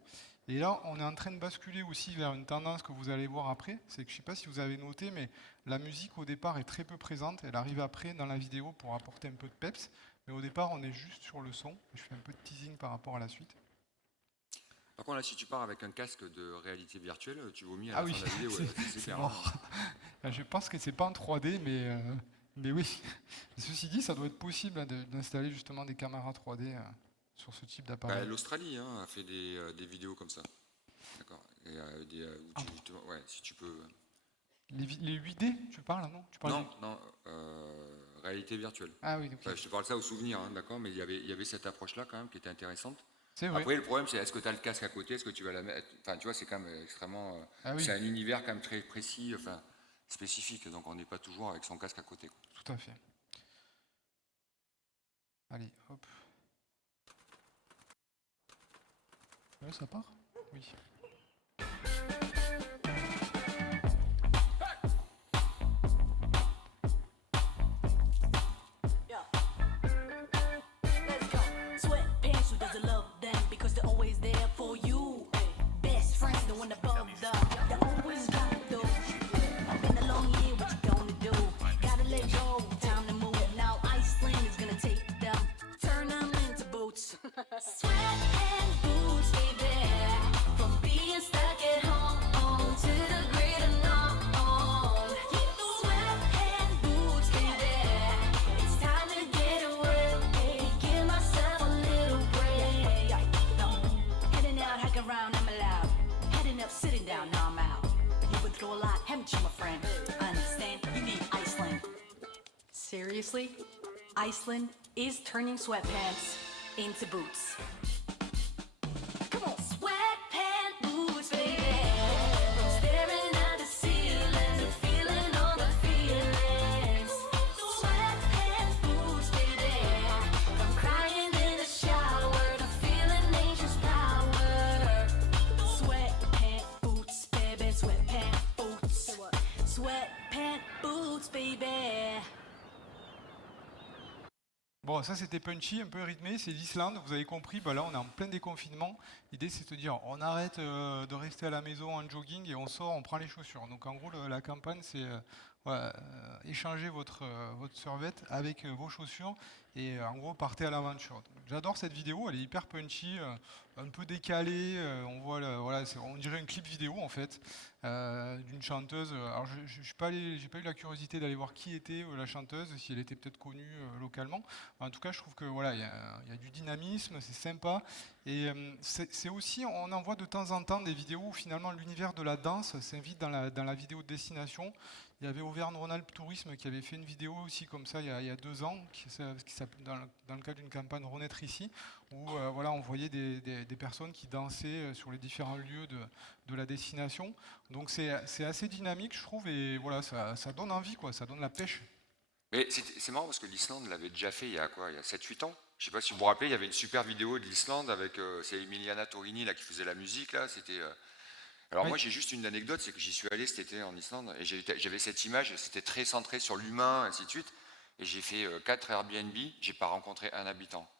Et là, on est en train de basculer aussi vers une tendance que vous allez voir après. C'est que je ne sais pas si vous avez noté, mais la musique au départ est très peu présente. Elle arrive après dans la vidéo pour apporter un peu de peps. Mais au départ, on est juste sur le son. Je fais un peu de teasing par rapport à la suite. Par contre, là, si tu pars avec un casque de réalité virtuelle, tu vomis à la fin de la vidéo. C'est clair. Mort. Je pense que c'est pas en 3D, mais oui. Ceci dit, ça doit être possible d'installer justement des caméras 3D sur ce type d'appareil. L'Australie a fait des vidéos comme ça. D'accord. Ouais, si tu peux. Les 8D, tu parles, non Non, réalité virtuelle. Ah oui, ok. Enfin, je te parle ça au souvenir, hein, d'accord, mais il y avait cette approche-là quand même qui était intéressante. C'est vrai. Après, le problème, c'est est-ce que tu as le casque à côté, est-ce que tu vas la mettre. Enfin, tu vois, c'est quand même extrêmement. Oui. C'est un univers quand même très précis, enfin, spécifique, donc on n'est pas toujours avec son casque à côté. Quoi. Tout à fait. Allez, hop. Ouais, ça part ? Oui. seriously, Iceland is turning sweatpants into boots. Come on. Sweatpant boots, baby. Staring at the ceiling and feeling all the feelings. Sweatpant boots, baby. I'm crying in the shower to feeling nature's power. Sweatpant boots, baby. Sweatpant boots. Sweatpant boots, baby. Bon, ça c'était punchy, un peu rythmé, c'est l'Islande, vous avez compris, bah là on est en plein déconfinement. L'idée c'est de dire on arrête de rester à la maison en jogging et on sort, on prend les chaussures. Donc en gros la campagne c'est échanger votre survette avec vos chaussures et en gros partez à l'aventure. J'adore cette vidéo, elle est hyper punchy, un peu décalée, on voit on dirait une clip vidéo en fait d'une chanteuse. Alors j'ai pas eu la curiosité d'aller voir qui était la chanteuse, si elle était peut-être connue localement. En tout cas, je trouve que voilà, il y a du dynamisme, c'est sympa. Et c'est aussi, on en voit de temps en temps des vidéos où finalement l'univers de la danse s'invite dans la vidéo de destination. Il y avait Auvergne-Rhône-Alpes Tourisme qui avait fait une vidéo aussi comme ça il y a 2 ans, qui s'appelait dans le cadre d'une campagne Renaître ici, où voilà, on voyait des personnes qui dansaient sur les différents lieux de la destination. Donc c'est assez dynamique, je trouve, et voilà, ça donne envie, quoi, ça donne la pêche. Mais c'est marrant parce que l'Islande l'avait déjà fait il y a 7-8 ans. Je sais pas si vous vous rappelez, il y avait une super vidéo de l'Islande avec c'est Emiliana Torini là, qui faisait la musique. Là, c'était, Alors Oui. moi j'ai juste une anecdote, c'est que j'y suis allé cet été en Islande et j'avais cette image, c'était très centré sur l'humain, ainsi de suite. Et j'ai fait 4 Airbnb, j'ai pas rencontré un habitant.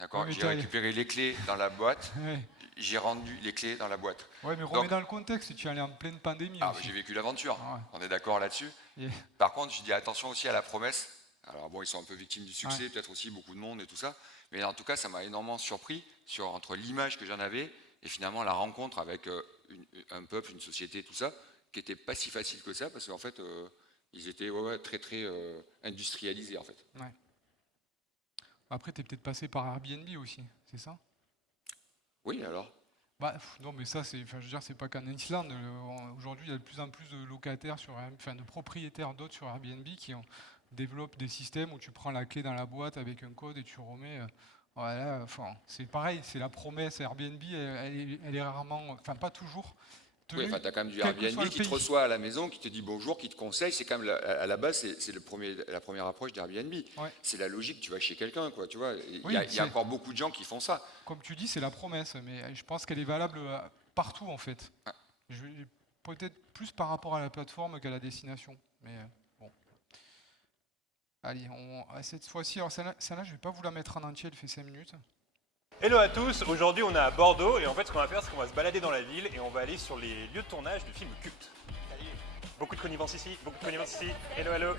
D'accord. Ouais, mais J'ai récupéré les clés dans la boîte, Ouais. j'ai rendu les clés dans la boîte. Ouais, mais remets dans le contexte, tu es allé en pleine pandémie Ah, aussi. j'ai vécu l'aventure, Ouais. on est d'accord là-dessus. Yeah. Par contre, je dis attention aussi à la promesse. Alors bon, ils sont un peu victimes du succès, Ouais. peut-être aussi beaucoup de monde et tout ça. Mais en tout cas, ça m'a énormément surpris entre l'image que j'en avais et finalement la rencontre avec un peuple, une société, tout ça, qui n'était pas si facile que ça, parce qu'en fait, ils étaient très très industrialisés en fait. Ouais. Après, tu es peut-être passé par Airbnb aussi, c'est ça? Oui, alors. Bah, non, mais ça, je veux dire, c'est pas qu'en Islande. Aujourd'hui, il y a de plus en plus de locataires, de propriétaires d'autres sur Airbnb qui développent des systèmes où tu prends la clé dans la boîte avec un code et tu remets. Voilà, c'est pareil, c'est la promesse. Airbnb, elle est rarement, enfin pas toujours. Oui, enfin, tu as quand même du quel que soit Airbnb le qui te pays. reçoit à la maison, qui te dit bonjour, qui te conseille. C'est quand même, à la base, c'est la première approche d'Airbnb. Ouais. C'est la logique, tu vas chez quelqu'un, quoi, tu vois. Il Oui, y a c'est- encore beaucoup de gens qui font ça. Comme tu dis, c'est la promesse, mais je pense qu'elle est valable partout en fait. Ah. Peut-être plus par rapport à la plateforme qu'à la destination, mais bon. Allez, cette fois-ci, alors celle-là, je vais pas vous la mettre en entier, elle fait 5 minutes. Hello à tous, aujourd'hui on est à Bordeaux et en fait ce qu'on va faire c'est qu'on va se balader dans la ville et on va aller sur les lieux de tournage de films cultes. Beaucoup de connivence ici, beaucoup de connivence ici. Hello, hello.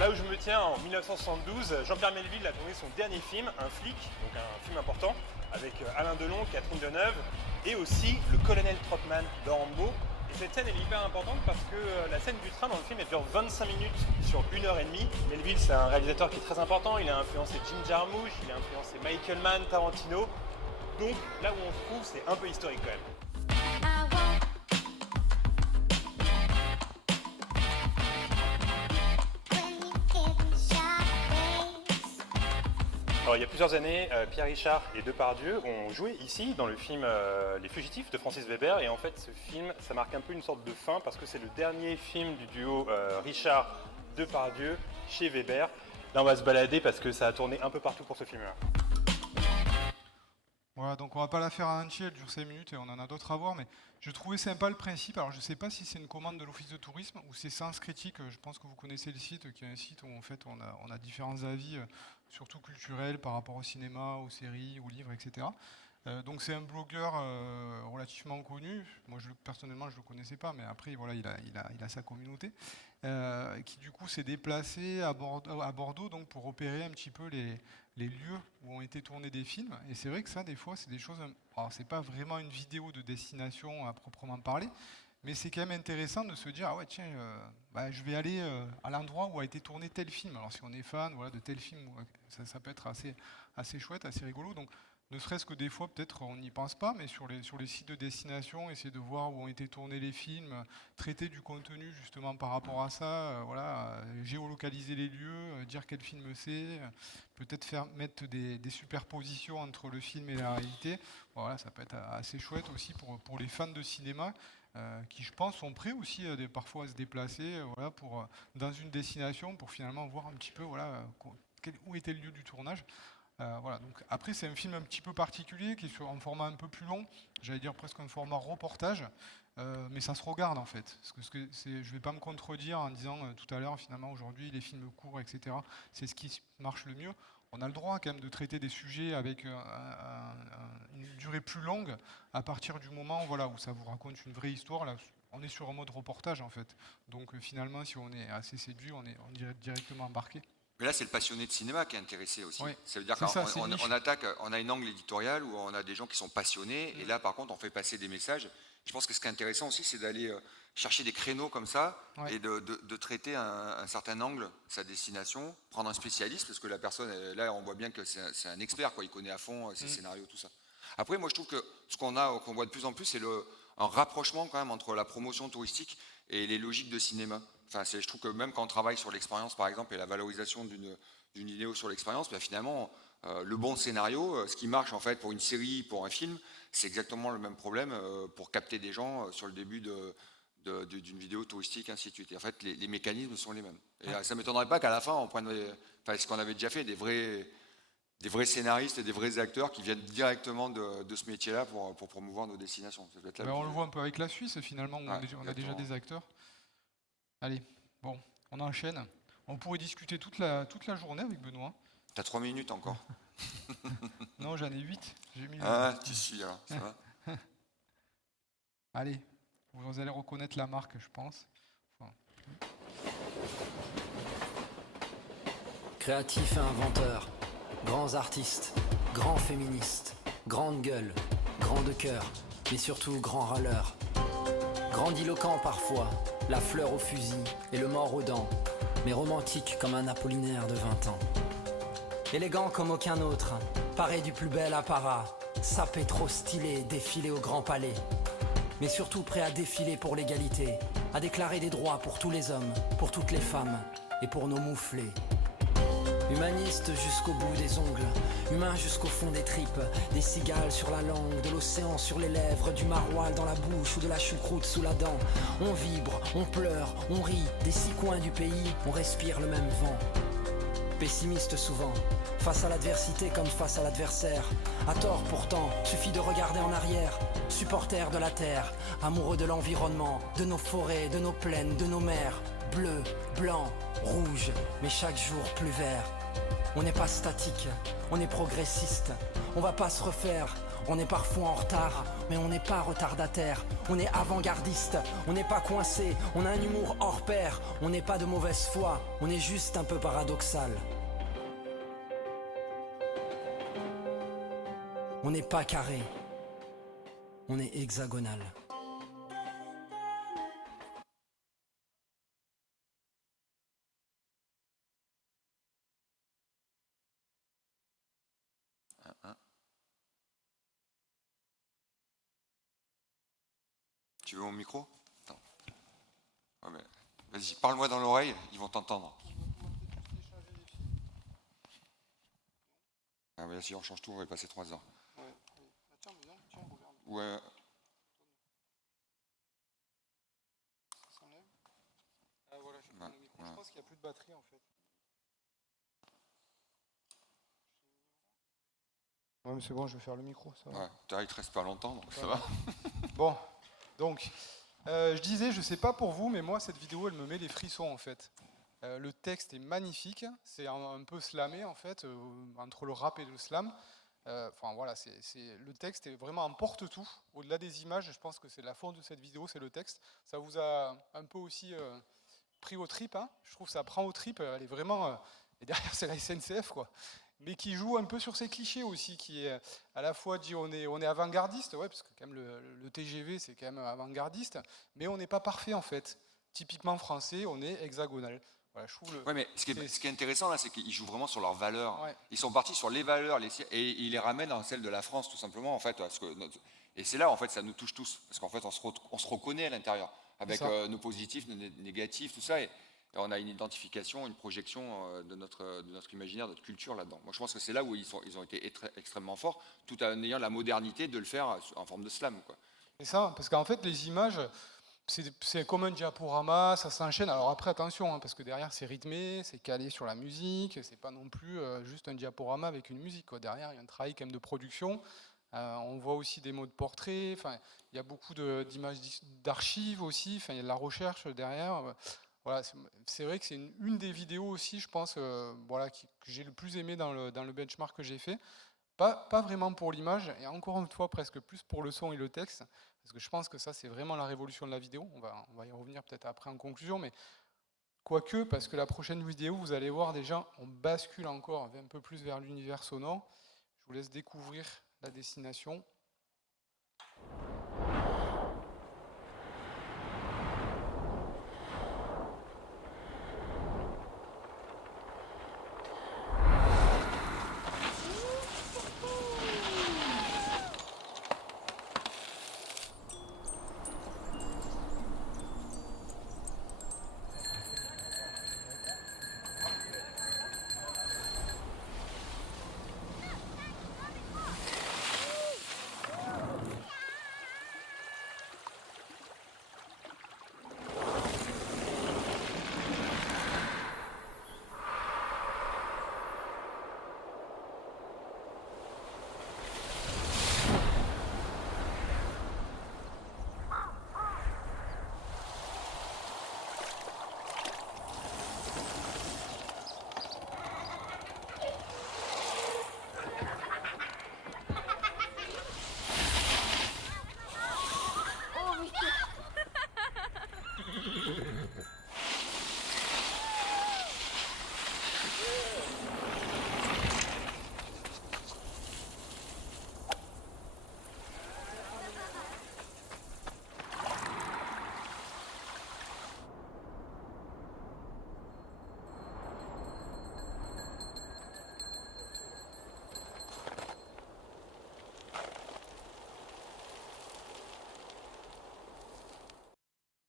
Là où je me tiens, en 1972, Jean-Pierre Melville a tourné son dernier film, Un flic, donc un film important, avec Alain Delon, Catherine Deneuve, et aussi le colonel Trotman dans Rambo. Et cette scène elle est hyper importante parce que la scène du train dans le film elle dure 25 minutes sur 1h30. Melville c'est un réalisateur qui est très important, il a influencé Jim Jarmusch, il a influencé Michael Mann, Tarantino. Donc là où on se trouve c'est un peu historique quand même. Alors il y a plusieurs années, Pierre Richard et Depardieu ont joué ici dans le film Les Fugitifs de Francis Weber et en fait ce film ça marque un peu une sorte de fin parce que c'est le dernier film du duo Richard-Depardieu chez Weber. Là on va se balader parce que ça a tourné un peu partout pour ce film-là. Voilà, donc on va pas la faire en entier, elle dure 5 minutes et on en a d'autres à voir, mais je trouvais sympa le principe. Alors je sais pas si c'est une commande de l'Office de tourisme ou c'est Sens Critique, je pense que vous connaissez le site, qui est un site où en fait on a différents avis, surtout culturels par rapport au cinéma, aux séries, aux livres, etc. Donc c'est un blogueur relativement connu, moi personnellement je le connaissais pas, mais après voilà, il a sa communauté, qui du coup s'est déplacé à Bordeaux donc, pour opérer un petit peu les lieux où ont été tournés des films. Et c'est vrai que ça, des fois, c'est des choses. Alors, c'est pas vraiment une vidéo de destination à proprement parler, Mais c'est quand même intéressant de se dire, ah ouais, tiens, je vais aller à l'endroit où a été tourné tel film. Alors si on est fan voilà, de tel film, ça peut être assez chouette, assez rigolo. Donc ne serait-ce que des fois, peut-être on n'y pense pas, mais sur les sites de destination, essayer de voir où ont été tournés les films, traiter du contenu justement par rapport à ça, géolocaliser les lieux, dire quel film c'est, peut-être mettre des superpositions entre le film et la réalité. Voilà, ça peut être assez chouette aussi pour les fans de cinéma. Qui, je pense, sont prêts aussi parfois à se déplacer dans une destination pour finalement voir un petit peu où était le lieu du tournage. Donc, après, c'est un film un petit peu particulier qui est sur un format un peu plus long, j'allais dire presque un format reportage, mais ça se regarde en fait. Parce que je ne vais pas me contredire en disant tout à l'heure, finalement, aujourd'hui, les films courts, etc., c'est ce qui marche le mieux. On a le droit quand même de traiter des sujets avec une durée plus longue à partir du moment où ça vous raconte une vraie histoire. Là, on est sur un mode reportage en fait. Donc finalement, si on est assez séduit, on est directement embarqué. Mais là, c'est le passionné de cinéma qui est intéressé aussi. Oui, ça veut dire qu'on a une angle éditoriale où on a des gens qui sont passionnés. Et là, par contre, on fait passer des messages. Je pense que ce qui est intéressant aussi, c'est d'aller chercher des créneaux comme ça et de traiter un certain angle, sa destination, prendre un spécialiste, parce que la personne, là, on voit bien que c'est un expert, quoi. Il connaît à fond ses scénarios, tout ça. Après, moi, je trouve que ce qu'on voit de plus en plus, c'est un rapprochement quand même entre la promotion touristique et les logiques de cinéma. Enfin, je trouve que même quand on travaille sur l'expérience, par exemple, et la valorisation d'une vidéo sur l'expérience, finalement, le bon scénario, ce qui marche en fait pour une série, pour un film, c'est exactement le même problème pour capter des gens sur le début d'une vidéo touristique, ainsi de suite. Et en fait, les mécanismes sont les mêmes. Et ça ne m'étonnerait pas qu'à la fin, on prenne ce qu'on avait déjà fait, des vrais scénaristes et des vrais acteurs qui viennent directement de ce métier-là pour promouvoir nos destinations. Ça doit être on le voit un peu avec la Suisse, finalement, où on a déjà des acteurs. Allez, bon, on enchaîne. On pourrait discuter toute la journée avec Benoît. T'as 3 minutes encore. Non, j'en ai 8. J'ai mis tu suis, alors, ça va. Allez, vous allez reconnaître la marque, je pense. Créatifs et inventeurs, grands artistes, grands féministes, grande gueule, grand de cœur, mais surtout grands râleurs. Grandiloquent parfois, la fleur au fusil et le mort aux dents, mais romantique comme un Apollinaire de 20 ans. Élégant comme aucun autre, paré du plus bel apparat, sapé trop stylé, défilé au Grand Palais. Mais surtout prêt à défiler pour l'égalité, à déclarer des droits pour tous les hommes, pour toutes les femmes et pour nos mouflés. Humaniste jusqu'au bout des ongles, humain jusqu'au fond des tripes, des cigales sur la langue, de l'océan sur les lèvres, du maroilles dans la bouche ou de la choucroute sous la dent. On vibre, on pleure, on rit, des 6 coins du pays, on respire le même vent. Pessimiste souvent, face à l'adversité comme face à l'adversaire. À tort pourtant, suffit de regarder en arrière. Supporter de la terre, amoureux de l'environnement, de nos forêts, de nos plaines, de nos mers. Bleu, blanc, rouge, mais chaque jour plus vert. On n'est pas statique, on est progressiste. On va pas se refaire, on est parfois en retard, mais on n'est pas retardataire. On est avant-gardiste, on n'est pas coincé, on a un humour hors pair. On n'est pas de mauvaise foi, on est juste un peu paradoxal. On n'est pas carré, on est hexagonal. Tu veux mon micro? Attends. Ouais, mais vas-y, parle-moi dans l'oreille, ils vont t'entendre. Ah mais si on change tout, on va y passer 3 heures. Ouais. Tiens, regarde. Ouais. Ça s'enlève. Ah voilà, je prends le micro. Je pense qu'il n'y a plus de batterie en fait. Ouais, mais c'est bon, je vais faire le micro, ça va. Ouais, il te reste pas longtemps, donc ça va. Bon, donc, je disais, je sais pas pour vous, mais moi, cette vidéo, elle me met des frissons, en fait. Le texte est magnifique, c'est un peu slamé, en fait, entre le rap et le slam. Enfin, voilà, le texte est vraiment en porte-tout. Au-delà des images, je pense que c'est la force de cette vidéo, c'est le texte. Ça vous a un peu aussi pris aux tripes, hein. Je trouve que ça prend aux tripes, elle est vraiment... et derrière, c'est la SNCF, quoi. mais qui joue un peu sur ces clichés aussi, qui est à la fois dit on est avant-gardiste, ouais, parce que quand même le TGV c'est quand même avant-gardiste, mais on n'est pas parfait en fait. Typiquement français, on est hexagonal. Voilà, je trouve Ouais, mais ce qui est intéressant là, c'est qu'ils jouent vraiment sur leurs valeurs. Ouais. Ils sont partis sur les valeurs, et ils les ramènent dans celles de la France, tout simplement, en fait. Et c'est là, en fait, ça nous touche tous, parce qu'en fait, on se reconnaît à l'intérieur, avec nos positifs, nos négatifs, tout ça, et on a une identification, une projection de notre imaginaire, de notre culture là-dedans. Moi, je pense que c'est là où ils ont été extrêmement forts, tout en ayant la modernité de le faire en forme de slam, quoi. C'est ça, parce qu'en fait, les images, c'est comme un diaporama, ça s'enchaîne. Alors après, attention, hein, parce que derrière, c'est rythmé, c'est calé sur la musique, c'est pas non plus juste un diaporama avec une musique, quoi. Derrière, il y a un travail quand même de production. On voit aussi des mots de portrait, enfin, il y a beaucoup d'images d'archives aussi, enfin, il y a de la recherche derrière. Voilà, c'est vrai que c'est une des vidéos aussi, je pense, voilà, que j'ai le plus aimé dans le benchmark que j'ai fait. Pas vraiment pour l'image, et encore une fois, presque plus pour le son et le texte, parce que je pense que ça, c'est vraiment la révolution de la vidéo. On va y revenir peut-être après en conclusion, mais quoique, parce que la prochaine vidéo, vous allez voir déjà, on bascule encore un peu plus vers l'univers sonore. Je vous laisse découvrir la destination.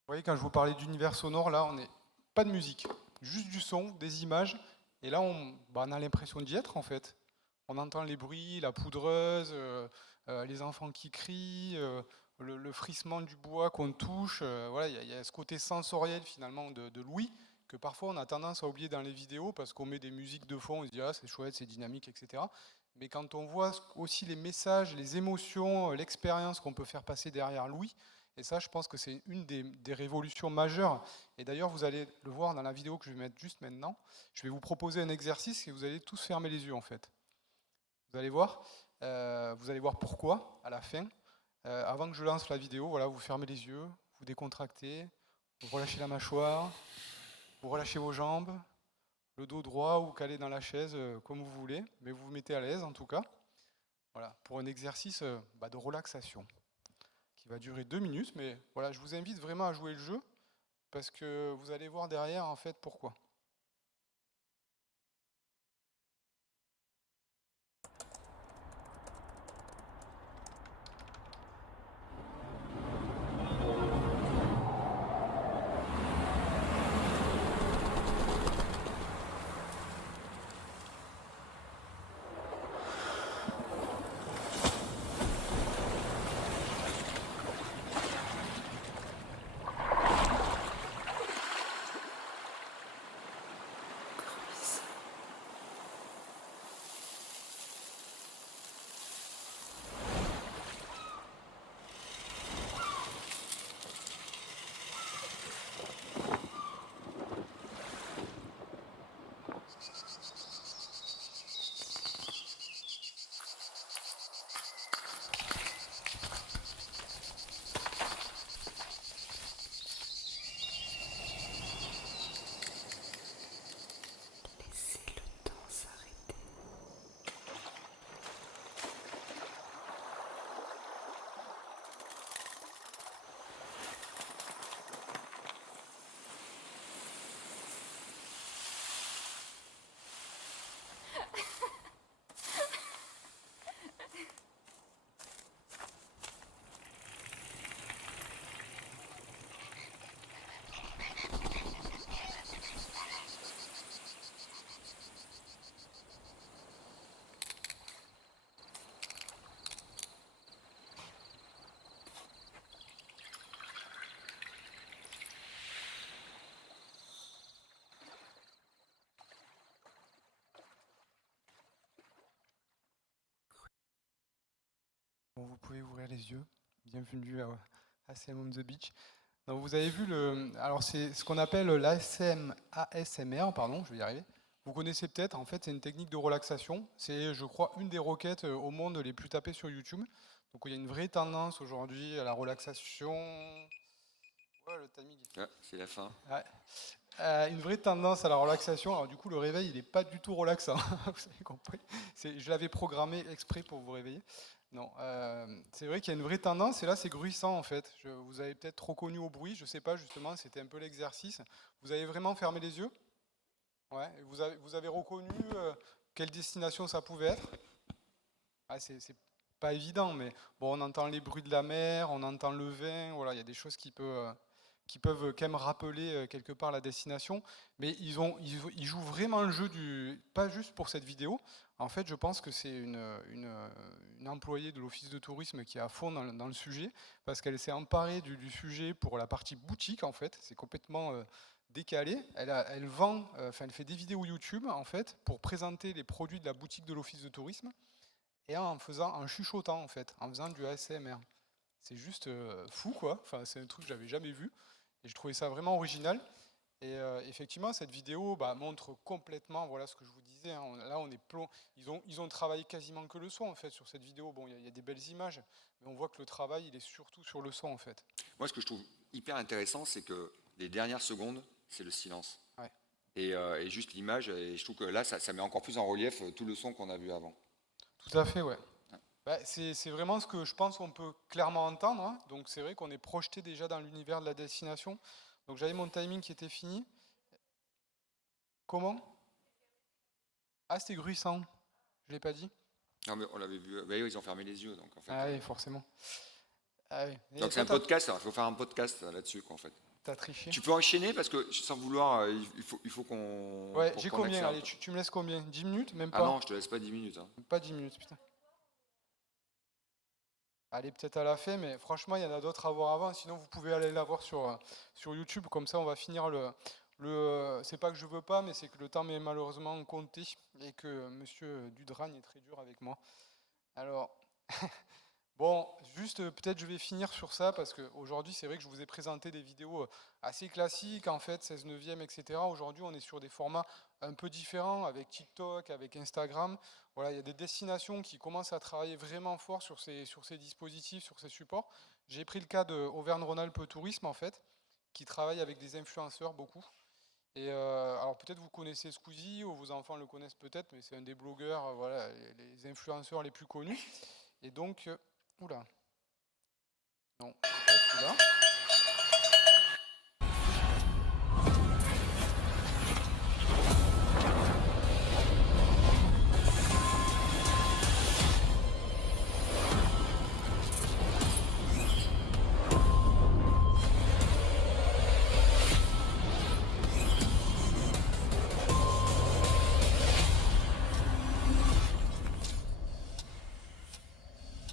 Vous voyez, quand je vous parlais d'univers sonore, là, on n'est pas de musique, juste du son, des images, et là, on a l'impression d'y être, en fait. On entend les bruits, la poudreuse, les enfants qui crient, le frissement du bois qu'on touche. Voilà, il y a ce côté sensoriel, finalement, de l'ouïe, que parfois on a tendance à oublier dans les vidéos, parce qu'on met des musiques de fond, on se dit « Ah, c'est chouette, c'est dynamique, etc. » Mais quand on voit aussi les messages, les émotions, l'expérience qu'on peut faire passer derrière l'ouïe, et ça, je pense que c'est une des révolutions majeures. Et d'ailleurs, vous allez le voir dans la vidéo que je vais mettre juste maintenant. Je vais vous proposer un exercice et vous allez tous fermer les yeux, en fait. Vous allez voir pourquoi, à la fin. Avant que je lance la vidéo, voilà, vous fermez les yeux, vous décontractez, vous relâchez la mâchoire, vous relâchez vos jambes, le dos droit ou calé dans la chaise, comme vous voulez, mais vous vous mettez à l'aise, en tout cas. Voilà, pour un exercice de relaxation, qui va durer 2 minutes, mais voilà, je vous invite vraiment à jouer le jeu, parce que vous allez voir derrière, en fait, pourquoi. Bon, vous pouvez ouvrir les yeux. Bienvenue à CM on the Beach. Donc, vous avez vu alors c'est ce qu'on appelle l'ASMR, pardon, je vais y arriver. Vous connaissez peut-être, en fait, c'est une technique de relaxation. C'est, je crois, une des requêtes au monde les plus tapées sur YouTube. Donc il y a une vraie tendance aujourd'hui à la relaxation. Ouais, le timing. Ah, c'est la fin. Ouais. Une vraie tendance à la relaxation. Alors du coup, le réveil, il n'est pas du tout relaxant. Vous avez compris. Je l'avais programmé exprès pour vous réveiller. Non, c'est vrai qu'il y a une vraie tendance, et là, c'est bruissant, en fait. Vous avez peut-être reconnu au bruit, je ne sais pas, justement, c'était un peu l'exercice. Vous avez vraiment fermé les yeux? Ouais. Et vous avez reconnu quelle destination ça pouvait être? Ah, c'est pas évident, mais bon, on entend les bruits de la mer, on entend le vin, voilà, il y a des choses qui peuvent quand même rappeler quelque part la destination, mais ils jouent vraiment le jeu pas juste pour cette vidéo. En fait, je pense que c'est une employée de l'office de tourisme qui est à fond dans le sujet, parce qu'elle s'est emparée du sujet pour la partie boutique, en fait. C'est complètement décalé. Elle fait des vidéos YouTube, en fait, pour présenter les produits de la boutique de l'office de tourisme, et en chuchotant, en fait, en faisant du ASMR. C'est juste fou, quoi. Enfin, c'est un truc que j'avais jamais vu, et je trouvais ça vraiment original. Et effectivement, cette vidéo montre complètement, voilà ce que je vous disais, hein, là on est ils ont travaillé quasiment que le son, en fait, sur cette vidéo. Bon, il y a des belles images, mais on voit que le travail, il est surtout sur le son, en fait. Moi, ce que je trouve hyper intéressant, c'est que les dernières secondes, c'est le silence. Ouais. Et juste l'image, et je trouve que là, ça met encore plus en relief tout le son qu'on a vu avant. Tout à fait, ouais. C'est vraiment ce que je pense qu'on peut clairement entendre, hein. Donc c'est vrai qu'on est projeté déjà dans l'univers de la destination. Donc j'avais mon timing qui était fini. Comment? Ah, c'était bruissant. Je l'ai pas dit? Non, mais on l'avait vu. Bah, ils ont fermé les yeux, donc en fait. Ah oui, forcément. Ah oui. Donc c'est un podcast. Il faut faire un podcast là-dessus, quoi, en fait. T'as triché. Tu peux enchaîner parce que sans vouloir, il faut qu'on. Ouais, j'ai combien? Allez, tu me laisses combien? 10 minutes? Même pas? Ah non, je te laisse pas 10 minutes. Hein. Pas 10 minutes, putain. Allez, peut-être à la fin, mais franchement, il y en a d'autres à voir avant. Sinon, vous pouvez aller la voir sur YouTube. Comme ça, on va finir c'est pas que je veux pas, mais c'est que le temps m'est malheureusement compté et que monsieur Dudragne est très dur avec moi. Alors, bon, juste peut-être je vais finir sur ça parce qu'aujourd'hui, c'est vrai que je vous ai présenté des vidéos assez classiques, en fait, 16/9, etc. Aujourd'hui, on est sur des formats un peu différents avec TikTok, avec Instagram. Voilà, il y a des destinations qui commencent à travailler vraiment fort sur ces dispositifs, sur ces supports. J'ai pris le cas de Auvergne-Rhône-Alpes Tourisme, en fait, qui travaille avec des influenceurs beaucoup. Et alors peut-être vous connaissez Squeezie, ou vos enfants le connaissent peut-être, mais c'est un des blogueurs, voilà, les influenceurs les plus connus. Et donc, oula, non, c'est pas celui-là.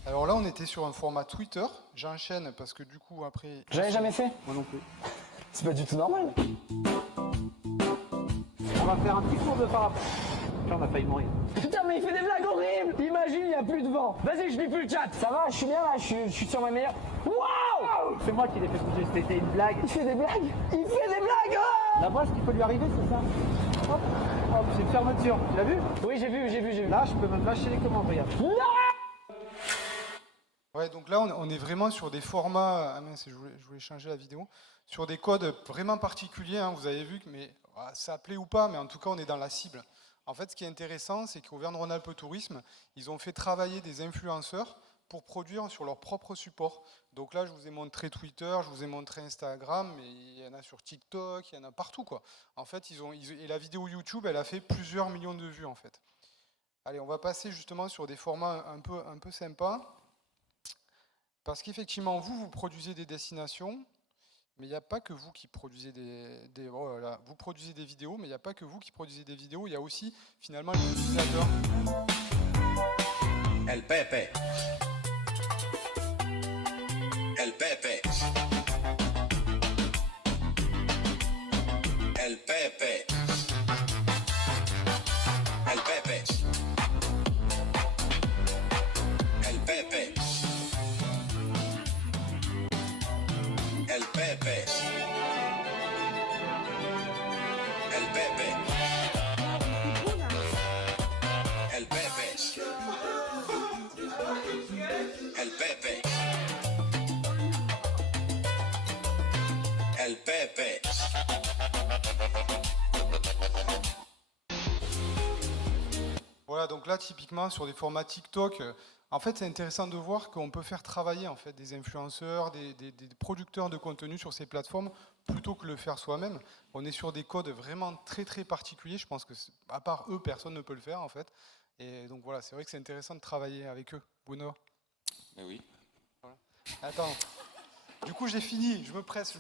Alors là, on était sur un format Twitter. J'enchaîne parce que du coup, après... J'avais jamais fait. Moi non plus. C'est pas du tout normal. On va faire un petit cours de parapente. Là, on a failli mourir. Putain, mais il fait des blagues horribles. Imagine, il n'y a plus de vent. Vas-y, je lis plus le chat. Ça va, je suis bien là, je suis sur ma meilleure. Waouh! C'est moi qui l'ai fait bouger, c'était une blague. Il fait des blagues. Il fait des blagues. Oh, là-bas, ce qui peut lui arriver, c'est ça. Hop, hop, c'est une fermeture. Tu l'as vu? Oui, j'ai vu. Là, je peux même lâcher les commandes, regarde. Non! Ouais, donc là, on est vraiment sur des formats... Ah mince, je voulais changer la vidéo. Sur des codes vraiment particuliers, hein, vous avez vu, mais ça plaît ou pas, mais en tout cas, on est dans la cible. En fait, ce qui est intéressant, c'est qu'Auvergne-Rhône-Alpes Tourisme, ils ont fait travailler des influenceurs pour produire sur leur propre support. Donc là, je vous ai montré Twitter, je vous ai montré Instagram, mais il y en a sur TikTok, il y en a partout, quoi. En fait, et la vidéo YouTube, elle a fait plusieurs millions de vues, en fait. Allez, on va passer justement sur des formats un peu sympas. Parce qu'effectivement, vous produisez des destinations, mais il n'y a pas que vous qui produisez vous produisez des vidéos, mais il n'y a pas que vous qui produisez des vidéos, il y a aussi finalement les utilisateurs. El Pepe. El Pepe. El Pepe. El Pepe. El Pepe. El Pepe. Voilà, donc là, typiquement, sur des formats TikTok, en fait, c'est intéressant de voir qu'on peut faire travailler en fait, des influenceurs, des producteurs de contenu sur ces plateformes, plutôt que le faire soi-même. On est sur des codes vraiment très, très particuliers. Je pense que, à part eux, personne ne peut le faire, en fait. Et donc voilà, c'est vrai que c'est intéressant de travailler avec eux. Bruno. Mais oui. Voilà. Attends. Du coup, j'ai fini. Je me presse.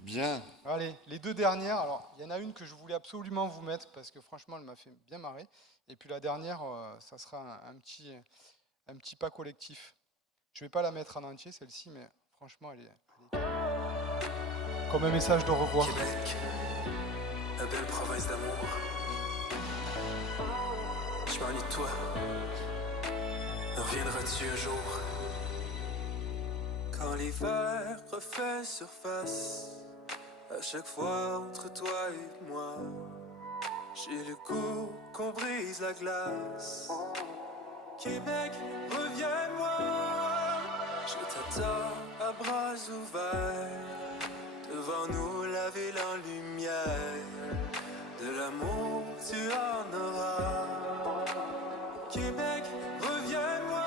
Bien. Allez, les deux dernières. Alors, il y en a une que je voulais absolument vous mettre, parce que franchement, elle m'a fait bien marrer. Et puis la dernière, ça sera un petit pas collectif. Je ne vais pas la mettre en entier, celle-ci, mais franchement, elle est... Comme un message de revoir. Québec, la belle province d'amour. Je m'ennuie de toi. Reviendras-tu un jour? Quand l'hiver refait surface, à chaque fois entre toi et moi, j'ai le goût qu'on brise la glace. Québec, reviens-moi. Je t'attends à bras ouverts. Devant nous la ville en lumière. De l'amour tu en auras. Québec, reviens-moi.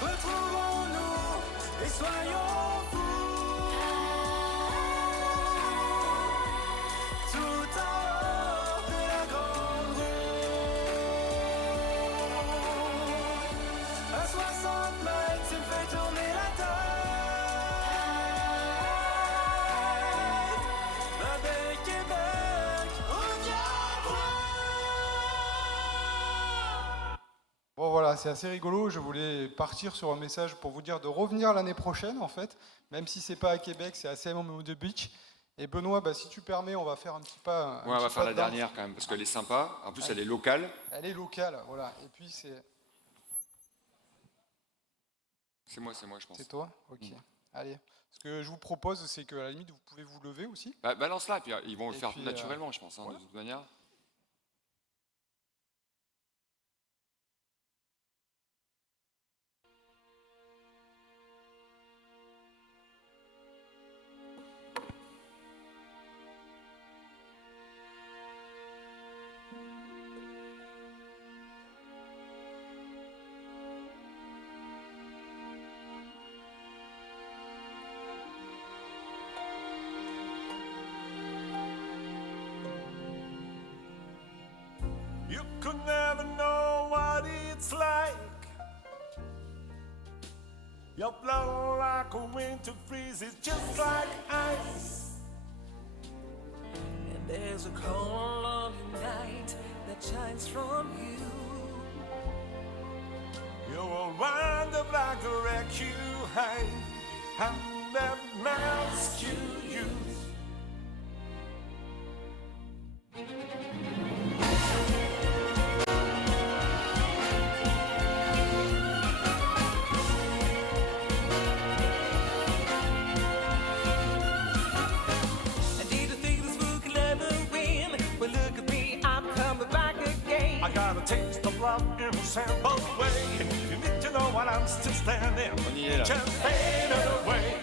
Retrouvons-nous et soyons fous. Tout en haut de la grande roue. À 60 mètres, tu me fais tourner la tête. Ma belle Québec, reviens-moi. Bon voilà, c'est assez rigolo. Je voulais partir sur un message pour vous dire de revenir l'année prochaine, en fait. Même si c'est pas à Québec, c'est à Salem de Beach. Et Benoît, bah, si tu permets, on va faire un petit pas. Ouais, on va faire la dernière quand même, parce qu'elle est sympa. En plus, elle est locale. Elle est locale, voilà. Et puis c'est... C'est moi, je pense. C'est toi? Ok. Allez. Ce que je vous propose, c'est qu'à la limite, vous pouvez vous lever aussi. Bah, balance-la, puis ils vont le faire puis, naturellement, je pense, hein, voilà. de toute manière. You could never know what it's like. Your blood like a winter freezes just like ice. And there's a cold lonely night that shines from you. You will wind up like a wreck you hide, and that mask you use. And did you think this fool could ever win? Well, look at me, I'm coming back again. I got a taste of love in a sample way. You need to know what I'm still standing. Just fade away.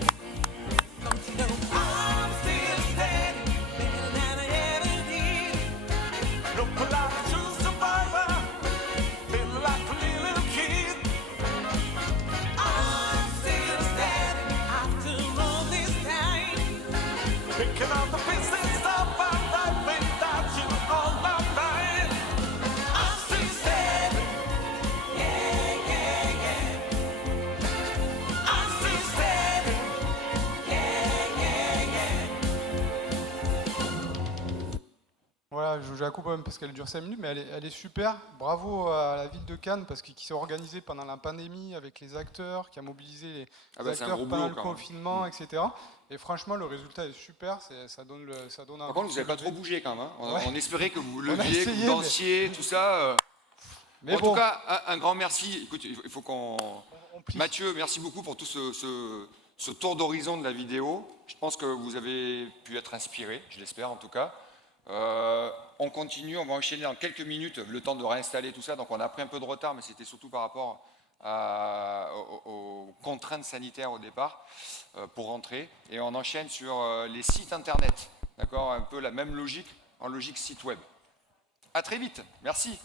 Don't you know I'm still standing better than I ever did? Look like a true survivor. Feel like a little kid. I'm still standing after all this time. Picking up the pieces of my life without you on my mind. I'm still standing. Yeah, yeah, yeah. I'm still standing. Yeah, yeah, yeah. Voilà, je la coupe même parce qu'elle dure 5 minutes, mais elle est super. Bravo à la ville de Cannes, parce qui s'est organisée pendant la pandémie avec les acteurs, qui a mobilisé les Ah bah, c'est un acteurs gros pendant boulot, le quand même. confinement, etc. Et franchement, le résultat est super. Ça donne Par contre, vous n'avez pas trop bougé quand même. Hein. Ouais. On espérait que vous On a leviez, que essayé, vous dansiez, tout ça. Mais En bon. tout cas, un grand merci. Écoute, il faut qu'on... Mathieu, merci beaucoup pour tout ce tour d'horizon de la vidéo. Je pense que vous avez pu être inspiré, je l'espère en tout cas. On continue, on va enchaîner dans quelques minutes, le temps de réinstaller tout ça. Donc on a pris un peu de retard, mais c'était surtout par rapport aux contraintes sanitaires au départ pour rentrer. Et on enchaîne sur les sites internet, d'accord, un peu la même logique, en logique site web. À très vite, merci.